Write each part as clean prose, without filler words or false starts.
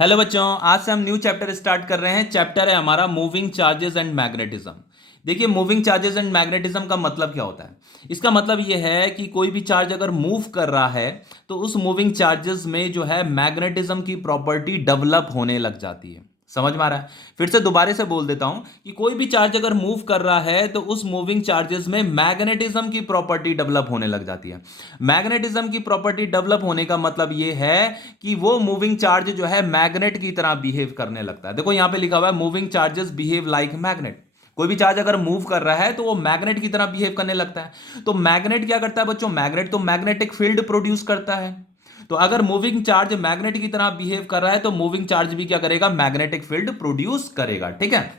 Hello बच्चों, आज से हम न्यू चैप्टर स्टार्ट कर रहे हैं। चैप्टर है हमारा मूविंग चार्जेस एंड मैग्नेटिज्म। देखिए, मूविंग चार्जेस एंड मैग्नेटिज्म का मतलब क्या होता है। इसका मतलब ये है कि कोई भी चार्ज अगर मूव कर रहा है तो उस मूविंग चार्जेस में जो है मैग्नेटिज्म की प्रॉपर्टी डेवलप होने लग जाती है। समझ में आ रहा है? फिर से दोबारा से बोल देता हूं कि कोई भी चार्ज अगर मूव कर रहा है तो उस मूविंग चार्जेस में मैग्नेटिज्म की प्रॉपर्टी डेवलप होने लग जाती है। मैग्नेटिज्म की प्रॉपर्टी डेवलप होने का मतलब यह है कि वो मूविंग चार्ज जो है मैग्नेट की तरह बिहेव करने लगता है। देखो यहां पे लिखा हुआ है moving charges behave like magnet. कोई भी चार्ज अगर मूव कर रहा है तो वो मैग्नेट की तरह बिहेव करने लगता है। तो मैग्नेट क्या करता है बच्चों? मैग्नेट तो मैग्नेटिक फील्ड प्रोड्यूस करता है। तो अगर मूविंग चार्ज मैग्नेट की तरह बिहेव कर रहा है तो मूविंग चार्ज भी क्या करेगा? मैग्नेटिक फील्ड प्रोड्यूस करेगा। ठीक है।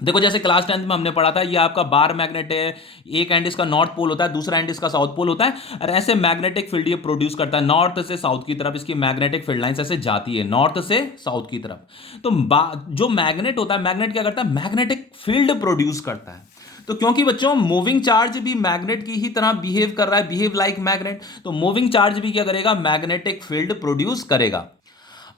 देखो जैसे क्लास 10th में हमने पढ़ा था, ये आपका बार मैग्नेट है। एक एंड इसका नॉर्थ पोल होता है, दूसरा एंड इसका साउथ पोल होता है, और ऐसे मैग्नेटिक फील्ड ये प्रोड्यूस करता है। नॉर्थ से साउथ की तरफ इसकी मैग्नेटिक फील्ड लाइंस ऐसे जाती है, नॉर्थ से साउथ की तरफ। तो जो मैग्नेट होता है, मैग्नेट क्या करता है? मैग्नेटिक फील्ड प्रोड्यूस करता है। तो क्योंकि बच्चों मूविंग चार्ज भी मैग्नेट की ही तरह बिहेव कर रहा है, बिहेव लाइक मैग्नेट, तो मूविंग चार्ज भी क्या करेगा? मैग्नेटिक फील्ड प्रोड्यूस करेगा।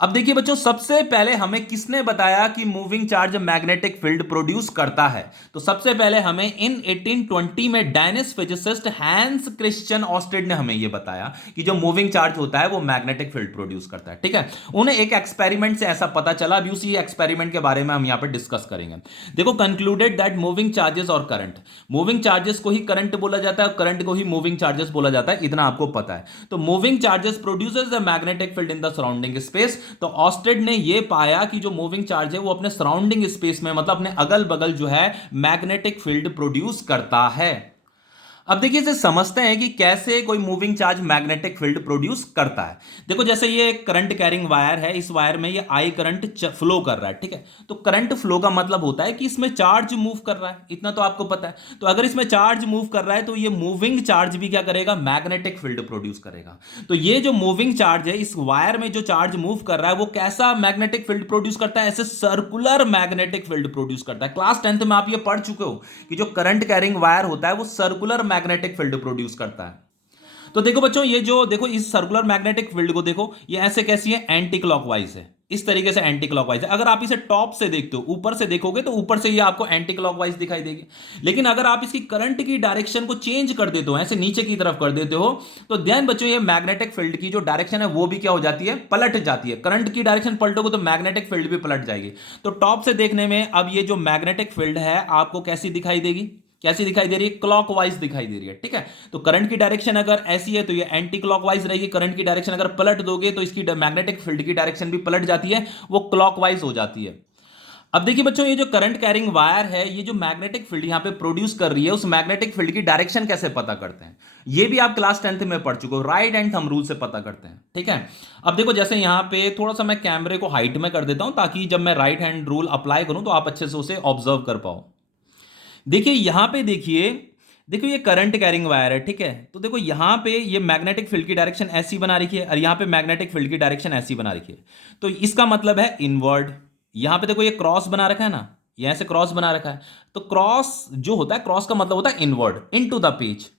अब देखिए बच्चों, सबसे पहले हमें किसने बताया कि moving charge magnetic field produce करता है? तो सबसे पहले हमें इन 1820 में Danish physicist Hans Christian Oersted ने हमें यह बताया कि जो मूविंग चार्ज होता है वो मैग्नेटिक फील्ड प्रोड्यूस करता है। ठीक है। उन्हें एक एक्सपेरिमेंट से ऐसा पता चला। अभी उसी एक्सपेरिमेंट के बारे में हम यहां पर डिस्कस करेंगे। देखो, कंक्लूडेड दैट मूविंग चार्जेस और करंट, मूविंग चार्जेस को ही करंट बोला जाता है और करंट को ही मूविंग चार्जेस बोला जाता है, इतना आपको पता है। तो moving charges produces the magnetic field in the surrounding space. तो ऑस्टेड ने यह पाया कि जो मूविंग चार्ज है वो अपने सराउंडिंग स्पेस में, मतलब अपने अगल बगल जो है, मैग्नेटिक फील्ड प्रोड्यूस करता है। अब देखिए, इसे समझते हैं कि कैसे कोई moving charge magnetic field produce करता है। देखो, जैसे ये करंट कैरिंग वायर है, इस वायर में ये आई करंट फ्लो कर रहा है। ठीक है। तो करंट फ्लो का मतलब होता है कि इसमें चार्ज मूव कर रहा है, इतना तो आपको पता है। तो अगर इसमें चार्ज मूव कर रहा है तो ये मूविंग चार्ज भी क्या करेगा? मैग्नेटिक फील्ड प्रोड्यूस करेगा। तो ये जो मूविंग चार्ज है, इस वायर में जो चार्ज मूव कर रहा है, वो कैसा मैग्नेटिक फील्ड प्रोड्यूस करता है? ऐसे सर्कुलर मैग्नेटिक फील्ड प्रोड्यूस करता है। क्लास 10th में आप ये पढ़ चुके हो कि जो करंट कैरिंग वायर होता है वो सर्कुलर मैग्नेटिक फील्ड प्रोड्यूस करता है। तो देखो बच्चों, ये जो देखो इस सर्कुलर मैग्नेटिक फील्ड को देखो, ये ऐसे कैसी है? एंटी क्लॉकवाइज है। इस तरीके से एंटी क्लॉकवाइज है। अगर आप इसे टॉप से देखते हो, ऊपर से देखोगे, तो ऊपर से ये आपको एंटी क्लॉकवाइज दिखाई देगी। लेकिन अगर आप इसकी करंट की डायरेक्शन को चेंज कर देते हो, ऐसे नीचे की तरफ कर देते हो, तो ध्यान बच्चों, ये मैग्नेटिक फील्ड की जो डायरेक्शन है वो भी क्या हो जाती है? पलट जाती है। करंट की डायरेक्शन पलटोगे तो मैग्नेटिक फील्ड भी पलट जाएगी। तो टॉप से देखने में अब ये जो मैग्नेटिक फील्ड है आपको कैसी दिखाई देगी? कैसी दिखाई दे रही है? क्लॉकवाइज दिखाई दे रही है। ठीक है। तो करंट की डायरेक्शन अगर ऐसी है तो ये एंटी क्लॉकवाइज रहेगी। करंट की डायरेक्शन अगर पलट दोगे तो इसकी मैग्नेटिक फील्ड की डायरेक्शन भी पलट जाती है, वो क्लॉकवाइज हो जाती है। अब देखिए बच्चों, ये जो करंट कैरिंग वायर है, ये जो मैग्नेटिक फील्ड यहां पे प्रोड्यूस कर रही है, उस मैग्नेटिक फील्ड की डायरेक्शन कैसे पता करते हैं? ये भी आप क्लास 10th में पढ़ चुके हो। राइट एंड थंब रूल से पता करते हैं। ठीक है। अब देखो, जैसे यहां पे थोड़ा सा मैं कैमरे को हाइट में कर देता हूं ताकि जब मैं राइट हैंड रूल अप्लाई करूं तो आप अच्छे से उसे ऑब्जर्व कर पाओ। देखिए यहां पे, देखिए देखो, ये करंट कैरिंग वायर है। ठीक है। तो देखो यहां पे ये मैग्नेटिक फील्ड की डायरेक्शन ऐसी बना रखी है और यहां पे मैग्नेटिक फील्ड की डायरेक्शन ऐसी बना रखी है। तो इसका मतलब है इनवर्ड। यहां पे देखो ये क्रॉस बना रखा है ना, यहां से क्रॉस बना रखा है। तो क्रॉस जो होता है, क्रॉस का मतलब होता है इनवर्ड, इनटू द पेज।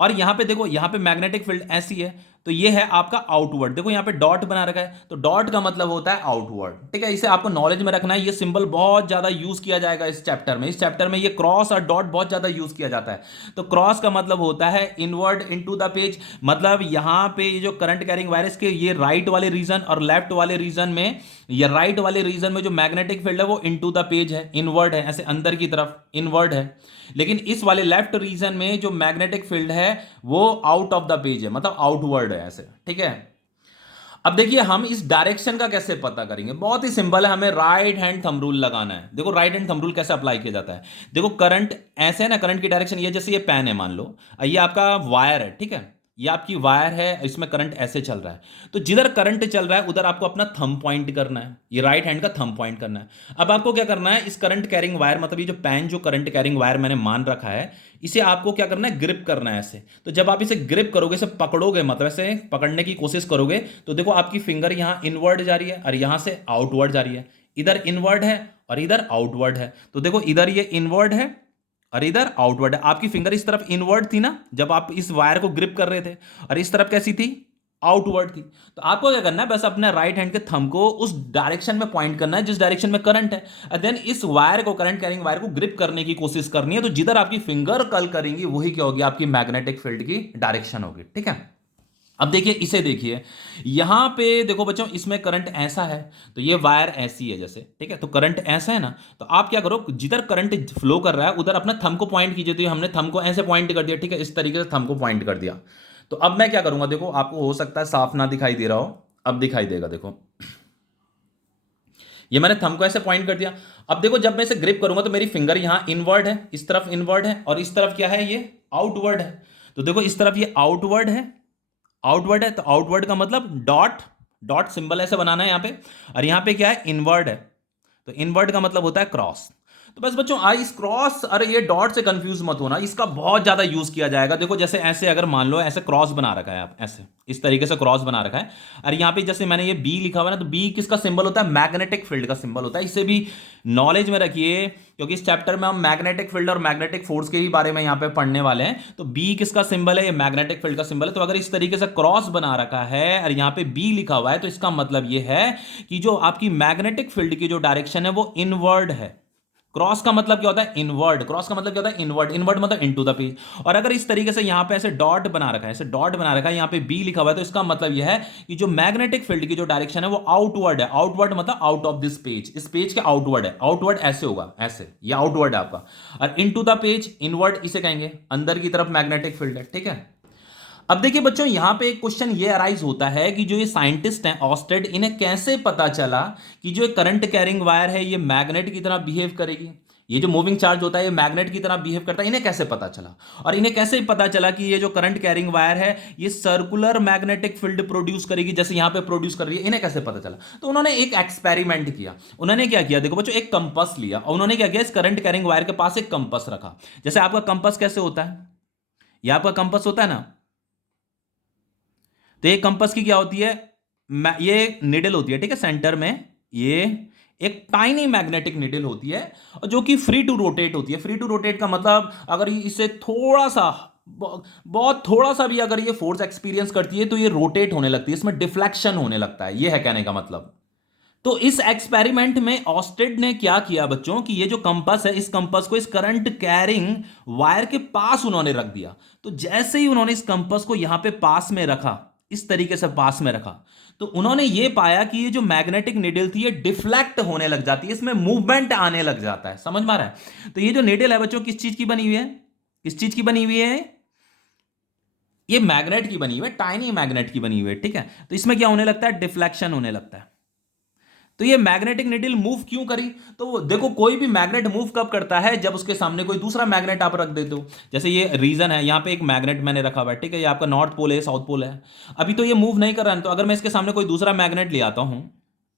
और यहां पे देखो, यहां पे मैग्नेटिक फील्ड ऐसी है, तो ये है आपका आउटवर्ड। देखो यहां पे डॉट बना रखा है, तो डॉट का मतलब होता है आउटवर्ड। ठीक है। इसे आपको नॉलेज में रखना है। ये सिंबल बहुत ज्यादा यूज किया जाएगा इस चैप्टर में। इस चैप्टर में ये क्रॉस और डॉट बहुत ज्यादा यूज किया जाता है। तो क्रॉस का मतलब होता है इनवर्ड इनटू द पेज। मतलब यहां पे ये जो करंट कैरिंग वायरस के ये राइट वाले रीजन और लेफ्ट वाले रीजन में, ये राइट वाले रीजन में जो मैग्नेटिक फील्ड है वो इनटू द पेज है, इनवर्ड है, ऐसे अंदर की तरफ इनवर्ड है। लेकिन इस वाले लेफ्ट रीजन में जो मैग्नेटिक फील्ड है वो आउट ऑफ द पेज है, मतलब आउटवर्ड है ऐसे। ठीक है। अब देखिए, हम इस डायरेक्शन का कैसे पता करेंगे? बहुत ही सिंपल है, हमें राइट हैंड थंब रूल लगाना है। देखो राइट हैंड थंब रूल कैसे अप्लाई किया जाता है। देखो करंट ऐसे है ना, करंट की डायरेक्शन ये, जैसे ये पेन है मान लो, ये आपका वायर है। ठीक है। ये आपकी वायर है, इसमें करंट ऐसे चल रहा है। तो जिधर करंट चल रहा है उधर आपको अपना थंब पॉइंट करना है, ये राइट हैंड का थंब पॉइंट करना है। अब आपको क्या करना है, इस करंट कैरिंग वायर, मतलब ये जो पेन, जो करंट कैरिंग वायर मैंने मान रखा है, इसे आपको क्या करना है? ग्रिप करना है ऐसे। तो जब आप इसे ग्रिप करोगे, इसे पकड़ोगे, मतलब ऐसे पकड़ने की कोशिश करोगे, तो देखो आपकी फिंगर यहां इनवर्ड जा रही है और यहां से आउटवर्ड जा रही है। इधर इनवर्ड है और इधर आउटवर्ड है। तो देखो इधर ये इनवर्ड है और इधर आउटवर्ड है। आपकी फिंगर इस तरफ इनवर्ड थी ना जब आप इस वायर को ग्रिप कर रहे थे, और इस तरफ कैसी थी? आउटवर्ड थी। तो आपको क्या करना है, बस अपने राइट हैंड के थंब को उस डायरेक्शन में पॉइंट करना है जिस डायरेक्शन में करंट है, देन इस वायर को, करंट कैरिंग वायर को ग्रिप करने की कोशिश करनी है। तो जिधर आपकी फिंगर कर्ल करेंगी वही क्या होगी, आपकी मैग्नेटिक फील्ड की डायरेक्शन होगी। ठीक है, अब देखिए, इसे देखिए, यहां पे देखो बच्चों, इसमें करंट ऐसा है तो ये वायर ऐसी है जैसे, ठीक है, तो करंट ऐसा है ना, तो आप क्या करो, जिधर करंट फ्लो कर रहा है उधर अपना थंब को पॉइंट कीजिए। तो ये हमने थंब को ऐसे पॉइंट कर दिया, ठीक है, इस तरीके से थंब को पॉइंट कर दिया। तो अब मैं क्या करूंगा, देखो आपको हो सकता है साफ ना दिखाई दे रहा हो, अब दिखाई देगा, देखो ये मैंने थंब को ऐसे पॉइंट कर दिया। अब देखो, जब मैं इसे ग्रिप करूंगा तो मेरी फिंगर यहां इनवर्ड है, इस तरफ इनवर्ड है, और इस तरफ क्या है, ये आउटवर्ड है। तो देखो इस तरफ ये आउटवर्ड है, आउटवर्ड है, तो आउटवर्ड का मतलब डॉट, डॉट सिंबल ऐसे बनाना है यहां पे, और यहां पे क्या है, इनवर्ड है, तो इनवर्ड का मतलब होता है क्रॉस। तो बस बच्चों, इस क्रॉस, अरे ये डॉट से कंफ्यूज मत होना, इसका बहुत ज्यादा यूज किया जाएगा। देखो जैसे ऐसे, अगर मान लो ऐसे क्रॉस बना रखा है, आप ऐसे इस तरीके से क्रॉस बना रखा है, और यहां पे जैसे मैंने ये बी लिखा हुआ है ना, तो बी किसका सिंबल होता है, मैग्नेटिक फील्ड का सिंबल होता है। इसे भी नॉलेज में रखिए, क्योंकि इस चैप्टर में हम मैग्नेटिक फील्ड और मैग्नेटिक फोर्स के ही बारे में यहां पे पढ़ने वाले हैं। तो बी किसका सिंबल है, ये मैग्नेटिक फील्ड का सिंबल है। तो अगर इस तरीके से क्रॉस बना रखा है और यहां पे बी लिखा हुआ है, तो इसका मतलब ये है कि जो आपकी मैग्नेटिक फील्ड की जो डायरेक्शन है वो इनवर्ड है। क्रॉस का मतलब क्या होता है, इनवर्ड। क्रॉस का मतलब क्या होता है, इनवर्ड। इनवर्ड मतलब इनटू द पेज। और अगर इस तरीके से यहां पे ऐसे डॉट बना रखा है, ऐसे डॉट बना रखा है, यहां पे बी लिखा हुआ है, तो इसका मतलब यह है कि जो मैग्नेटिक फील्ड की जो डायरेक्शन है वो आउटवर्ड है। आउटवर्ड मतलब आउट ऑफ दिस पेज, इस पेज के आउटवर्ड है। आउटवर्ड ऐसे होगा, ऐसे, ये आउटवर्ड है आपका। और इनटू द पेज, इनवर्ड इसे कहेंगे, अंदर की तरफ मैग्नेटिक फील्ड है। ठीक है, अब देखिए बच्चों, यहां पे एक क्वेश्चन ये अराइज होता है कि जो ये साइंटिस्ट हैं ऑस्टेड, इन्हें कैसे पता चला कि जो करंट कैरिंग वायर है ये मैग्नेट की तरह बिहेव करेगी, ये जो मूविंग चार्ज होता है ये मैग्नेट की तरह बिहेव करता है, इन्हें कैसे पता चला? और इन्हें कैसे पता चला कि ये जो करंट कैरिंग वायर है ये सर्कुलर मैग्नेटिक फील्ड प्रोड्यूस करेगी जैसे यहां पे प्रोड्यूस कर रही है? इन्हें कैसे पता चला? तो उन्होंने एक एक्सपेरिमेंट किया। उन्होंने क्या किया, देखो बच्चों, एक कंपास लिया और उन्होंने क्या किया, इस करंट कैरिंग वायर के पास एक कंपास रखा। जैसे आपका कंपास कैसे होता है, ये आपका कंपास होता है ना, तो ये कंपास की क्या होती है, ये निडल होती है, ठीक है, सेंटर में ये एक टाइनी मैग्नेटिक निडल होती है, और जो कि फ्री टू रोटेट होती है। फ्री टू रोटेट का मतलब, अगर इसे थोड़ा सा, बहुत थोड़ा सा भी अगर ये फोर्स एक्सपीरियंस करती है तो ये रोटेट होने लगती है, इसमें डिफ्लेक्शन होने लगता है, ये है कहने का मतलब। तो इस एक्सपेरिमेंट में ऑस्टेड ने क्या किया बच्चों, कि ये जो कंपास है, इस कंपास को इस करंट कैरिंग वायर के पास उन्होंने रख दिया। तो जैसे ही उन्होंने इस कंपास को यहां पे पास में रखा, इस तरीके से पास में रखा, तो उन्होंने ये पाया कि ये जो मैग्नेटिक निडल थी ये डिफ्लेक्ट होने लग जाती है, इसमें मूवमेंट आने लग जाता है। समझ में आ रहा है? तो ये जो निडल है बच्चों, किस चीज की बनी हुई है, किस चीज की बनी हुई है, ये मैग्नेट की बनी हुई है, टाइनी मैग्नेट की बनी हुई है। ठीक है, तो इसमें क्या होने लगता है, डिफ्लेक्शन होने लगता है। तो ये मैग्नेटिक निडल मूव क्यों करी? तो देखो, कोई भी मैग्नेट मूव कब करता है, जब उसके सामने कोई दूसरा मैग्नेट आप रख देते हो। जैसे ये रीजन है, यहां पे एक मैग्नेट मैंने रखा हुआ है, ठीक है, ये आपका नॉर्थ पोल है, साउथ पोल है। अभी तो ये मूव नहीं कर रहा है, तो अगर मैं इसके सामने कोई दूसरा मैग्नेट ले आता हूं,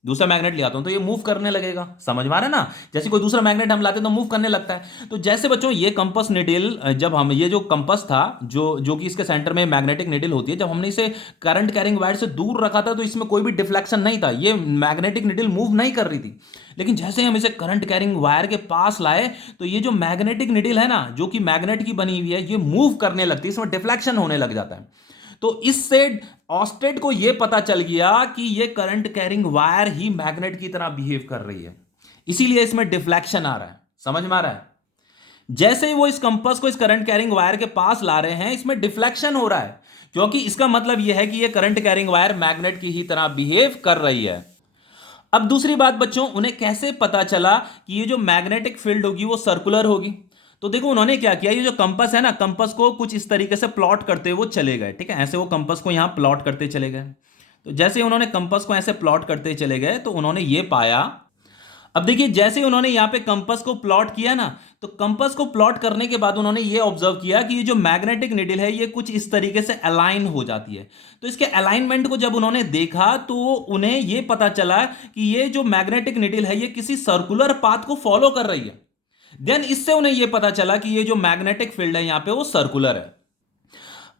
दूसरा मैग्नेट ले आता हूं, तो ये मूव करने लगेगा। समझ में आ रहा है ना? जैसे कोई दूसरा मैग्नेट हम लाते हैं तो मूव करने लगता है। तो जैसे बच्चों, ये कंपास निडल, जब हम, ये जो कंपास था, जो जो कि इसके सेंटर में मैग्नेटिक निडल होती है, जब हमने इसे करंट कैरिंग वायर से दूर रखा था तो इसमें कोई भी डिफ्लेक्शन नहीं था, ये मैग्नेटिक निडल मूव नहीं कर रही थी। लेकिन जैसे हम इसे करंट कैरिंग वायर के पास लाए, तो ये जो मैग्नेटिक निडल है ना, जो कि मैग्नेट की बनी हुई है, ये मूव करने लगती है, इसमें डिफ्लेक्शन होने लग जाता है। तो इससे ऑस्टेड को यह पता चल गया कि यह करंट कैरिंग वायर ही मैग्नेट की तरह बिहेव कर रही है, इसीलिए इसमें डिफ्लेक्शन आ रहा है। समझ में आ रहा है? जैसे ही वो इस कंपास को इस करंट कैरिंग वायर के पास ला रहे हैं, इसमें डिफ्लेक्शन हो रहा है, क्योंकि इसका मतलब यह है कि यह करंट कैरिंग वायर मैग्नेट की ही तरह बिहेव कर रही है। अब दूसरी बात बच्चों, उन्हें कैसे पता चला कि ये जो मैग्नेटिक फील्ड होगी वो सर्कुलर होगी? तो देखो, उन्होंने क्या किया, ये जो कंपास है ना, कंपास को कुछ इस तरीके से प्लॉट करते हुए वो चले गए। ठीक है, ऐसे वो कंपास को यहां प्लॉट करते चले गए। तो जैसे ही उन्होंने कंपास को ऐसे प्लॉट करते चले गए, तो उन्होंने ये पाया, अब देखिए, जैसे ही उन्होंने यहां पे कंपास को प्लॉट किया ना, तो कंपास को प्लॉट करने के बाद उन्होंने ये ऑब्जर्व किया कि ये जो मैग्नेटिक निडल है ये कुछ इस तरीके से अलाइन हो जाती है। तो इसके अलाइनमेंट को जब उन्होंने देखा, तो उन्हें ये पता चला कि ये जो मैग्नेटिक निडल है ये किसी सर्कुलर पाथ को फॉलो कर रही है। देन इससे उन्हें यह पता चला कि ये जो मैग्नेटिक फील्ड है यहां पे वो सर्कुलर है।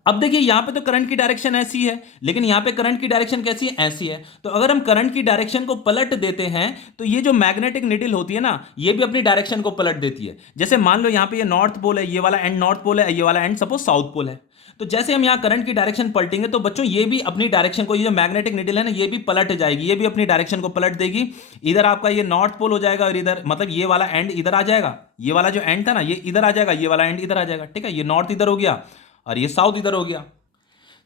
अब देखिए, यहां पे तो करंट की डायरेक्शन ऐसी है, लेकिन यहां पे करंट की डायरेक्शन कैसी है, ऐसी है। तो अगर हम करंट की डायरेक्शन को पलट देते हैं, तो ये जो मैग्नेटिक निडल होती है ना, ये भी अपनी डायरेक्शन को पलट देती है। जैसे मान लो यहां पे ये नॉर्थ पोल है, ये वाला एंड नॉर्थ पोल है, ये वाला एंड सपोज साउथ पोल है। तो जैसे हम यहाँ करंट की डायरेक्शन पलटेंगे तो बच्चों ये भी अपनी डायरेक्शन को, ये जो मैग्नेटिक नीडल है ना, ये भी पलट जाएगी, ये भी अपनी डायरेक्शन को पलट देगी। इधर आपका ये नॉर्थ पोल हो जाएगा और इधर मतलब ये वाला एंड इधर आ जाएगा, ये वाला जो एंड था ना ये इधर आ जाएगा, ये वाला एंड इधर आ जाएगा, ठीक है। ये नॉर्थ इधर हो गया और ये साउथ इधर हो गया।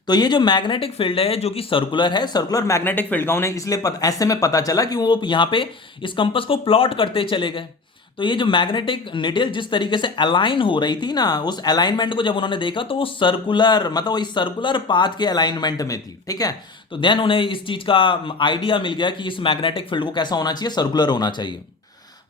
तो ये जो मैग्नेटिक फील्ड है जो कि सर्कुलर है, सर्कुलर मैग्नेटिक फील्ड का उन्हें इसलिए ऐसे में पता चला कि वो यहाँ पे इस कंपास को प्लॉट करते चले गए। तो ये जो मैग्नेटिक निडल जिस तरीके से अलाइन हो रही थी ना, उस अलाइनमेंट को जब उन्होंने देखा तो वो सर्कुलर, मतलब वो इस सर्कुलर पाथ के अलाइनमेंट में थी, ठीक है। तो देन उन्हें इस चीज का आइडिया मिल गया कि इस मैग्नेटिक फील्ड को कैसा होना चाहिए, सर्कुलर होना चाहिए।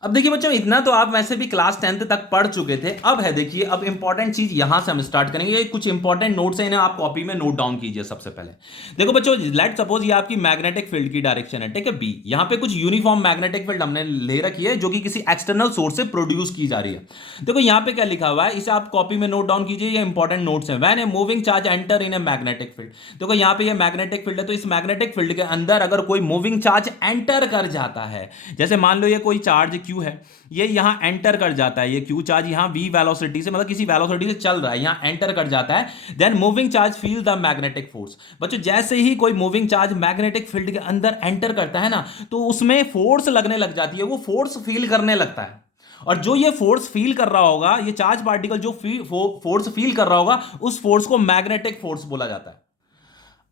अब देखिए बच्चों, इतना तो आप वैसे भी क्लास 10th तक पढ़ चुके थे। अब है देखिए, अब इंपॉर्टेंट चीज यहां से हम स्टार्ट करेंगे। ये कुछ इंपॉर्टेंट नोट्स हैं, इन्हें आप कॉपी में नोट डाउन कीजिए। सबसे पहले देखो बच्चों, लेट सपोज ये आपकी मैग्नेटिक फील्ड की डायरेक्शन है, ठीक है, बी। यहां पे कुछ यूनिफॉर्म मैग्नेटिक फील्ड हमने ले रखी है जो कि किसी एक्सटर्नल सोर्स से प्रोड्यूस की जा रही है। देखो यहां पे क्या लिखा हुआ है, इसे आप कॉपी में नोट डाउन कीजिए, ये इंपॉर्टेंट नोट्स हैं। When a moving charge enter in A magnetic field, देखो यहां पे ये मैग्नेटिक फील्ड है, तो इस मैग्नेटिक फील्ड के अंदर अगर कोई मूविंग चार्ज एंटर कर जाता है, जैसे मान लो ये कोई चार्ज क्यू है, ये यहां एंटर कर जाता है, ये क्यू चार्ज यहां v वेलोसिटी से, मतलब किसी वेलोसिटी से चल रहा है, यहां एंटर कर जाता है, then moving charge feel the magnetic force. बच्चों जैसे ही कोई मूविंग चार्ज मैग्नेटिक फील्ड के अंदर एंटर करता है ना, तो उसमें फोर्स लगने लग जाती है, वो फोर्स फील करने लगता है। और जो ये फोर्स फील कर रहा होगा, ये चार्ज पार्टिकल जो फोर्स फील कर रहा होगा, उस फोर्स को मैग्नेटिक फोर्स बोला जाता है।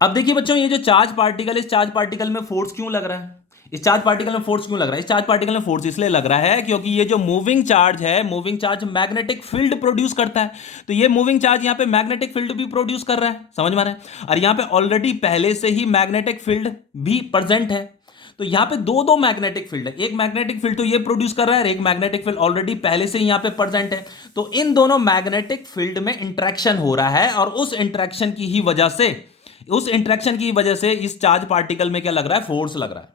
अब देखिए बच्चों, ये जो चार्ज पार्टिकल, इस चार्ज पार्टिकल में फोर्स क्यों लग रहा है, इस चार्ज पार्टिकल में फोर्स क्यों लग रहा है? इस चार्ज पार्टिकल में फोर्स इसलिए लग रहा है क्योंकि ये जो मूविंग चार्ज है, moving charge magnetic field produce करता है। तो ये मूविंग चार्ज यहां पे मैग्नेटिक फील्ड भी प्रोड्यूस कर रहा है, समझ में आ रहा है। और यहां पे ऑलरेडी पहले से ही मैग्नेटिक फील्ड भी प्रेजेंट है। तो यहां पे दो दो मैग्नेटिक फील्ड है, एक मैग्नेटिक फील्ड तो ये प्रोड्यूस कर रहा है, एक मैग्नेटिक फील्ड ऑलरेडी पहले से ही यहां पे प्रेजेंट है। तो इन दोनों मैग्नेटिक फील्ड में इंटरेक्शन हो रहा है, और उस इंटरेक्शन की वजह से इस चार्ज पार्टिकल में क्या लग रहा है, फोर्स लग रहा है।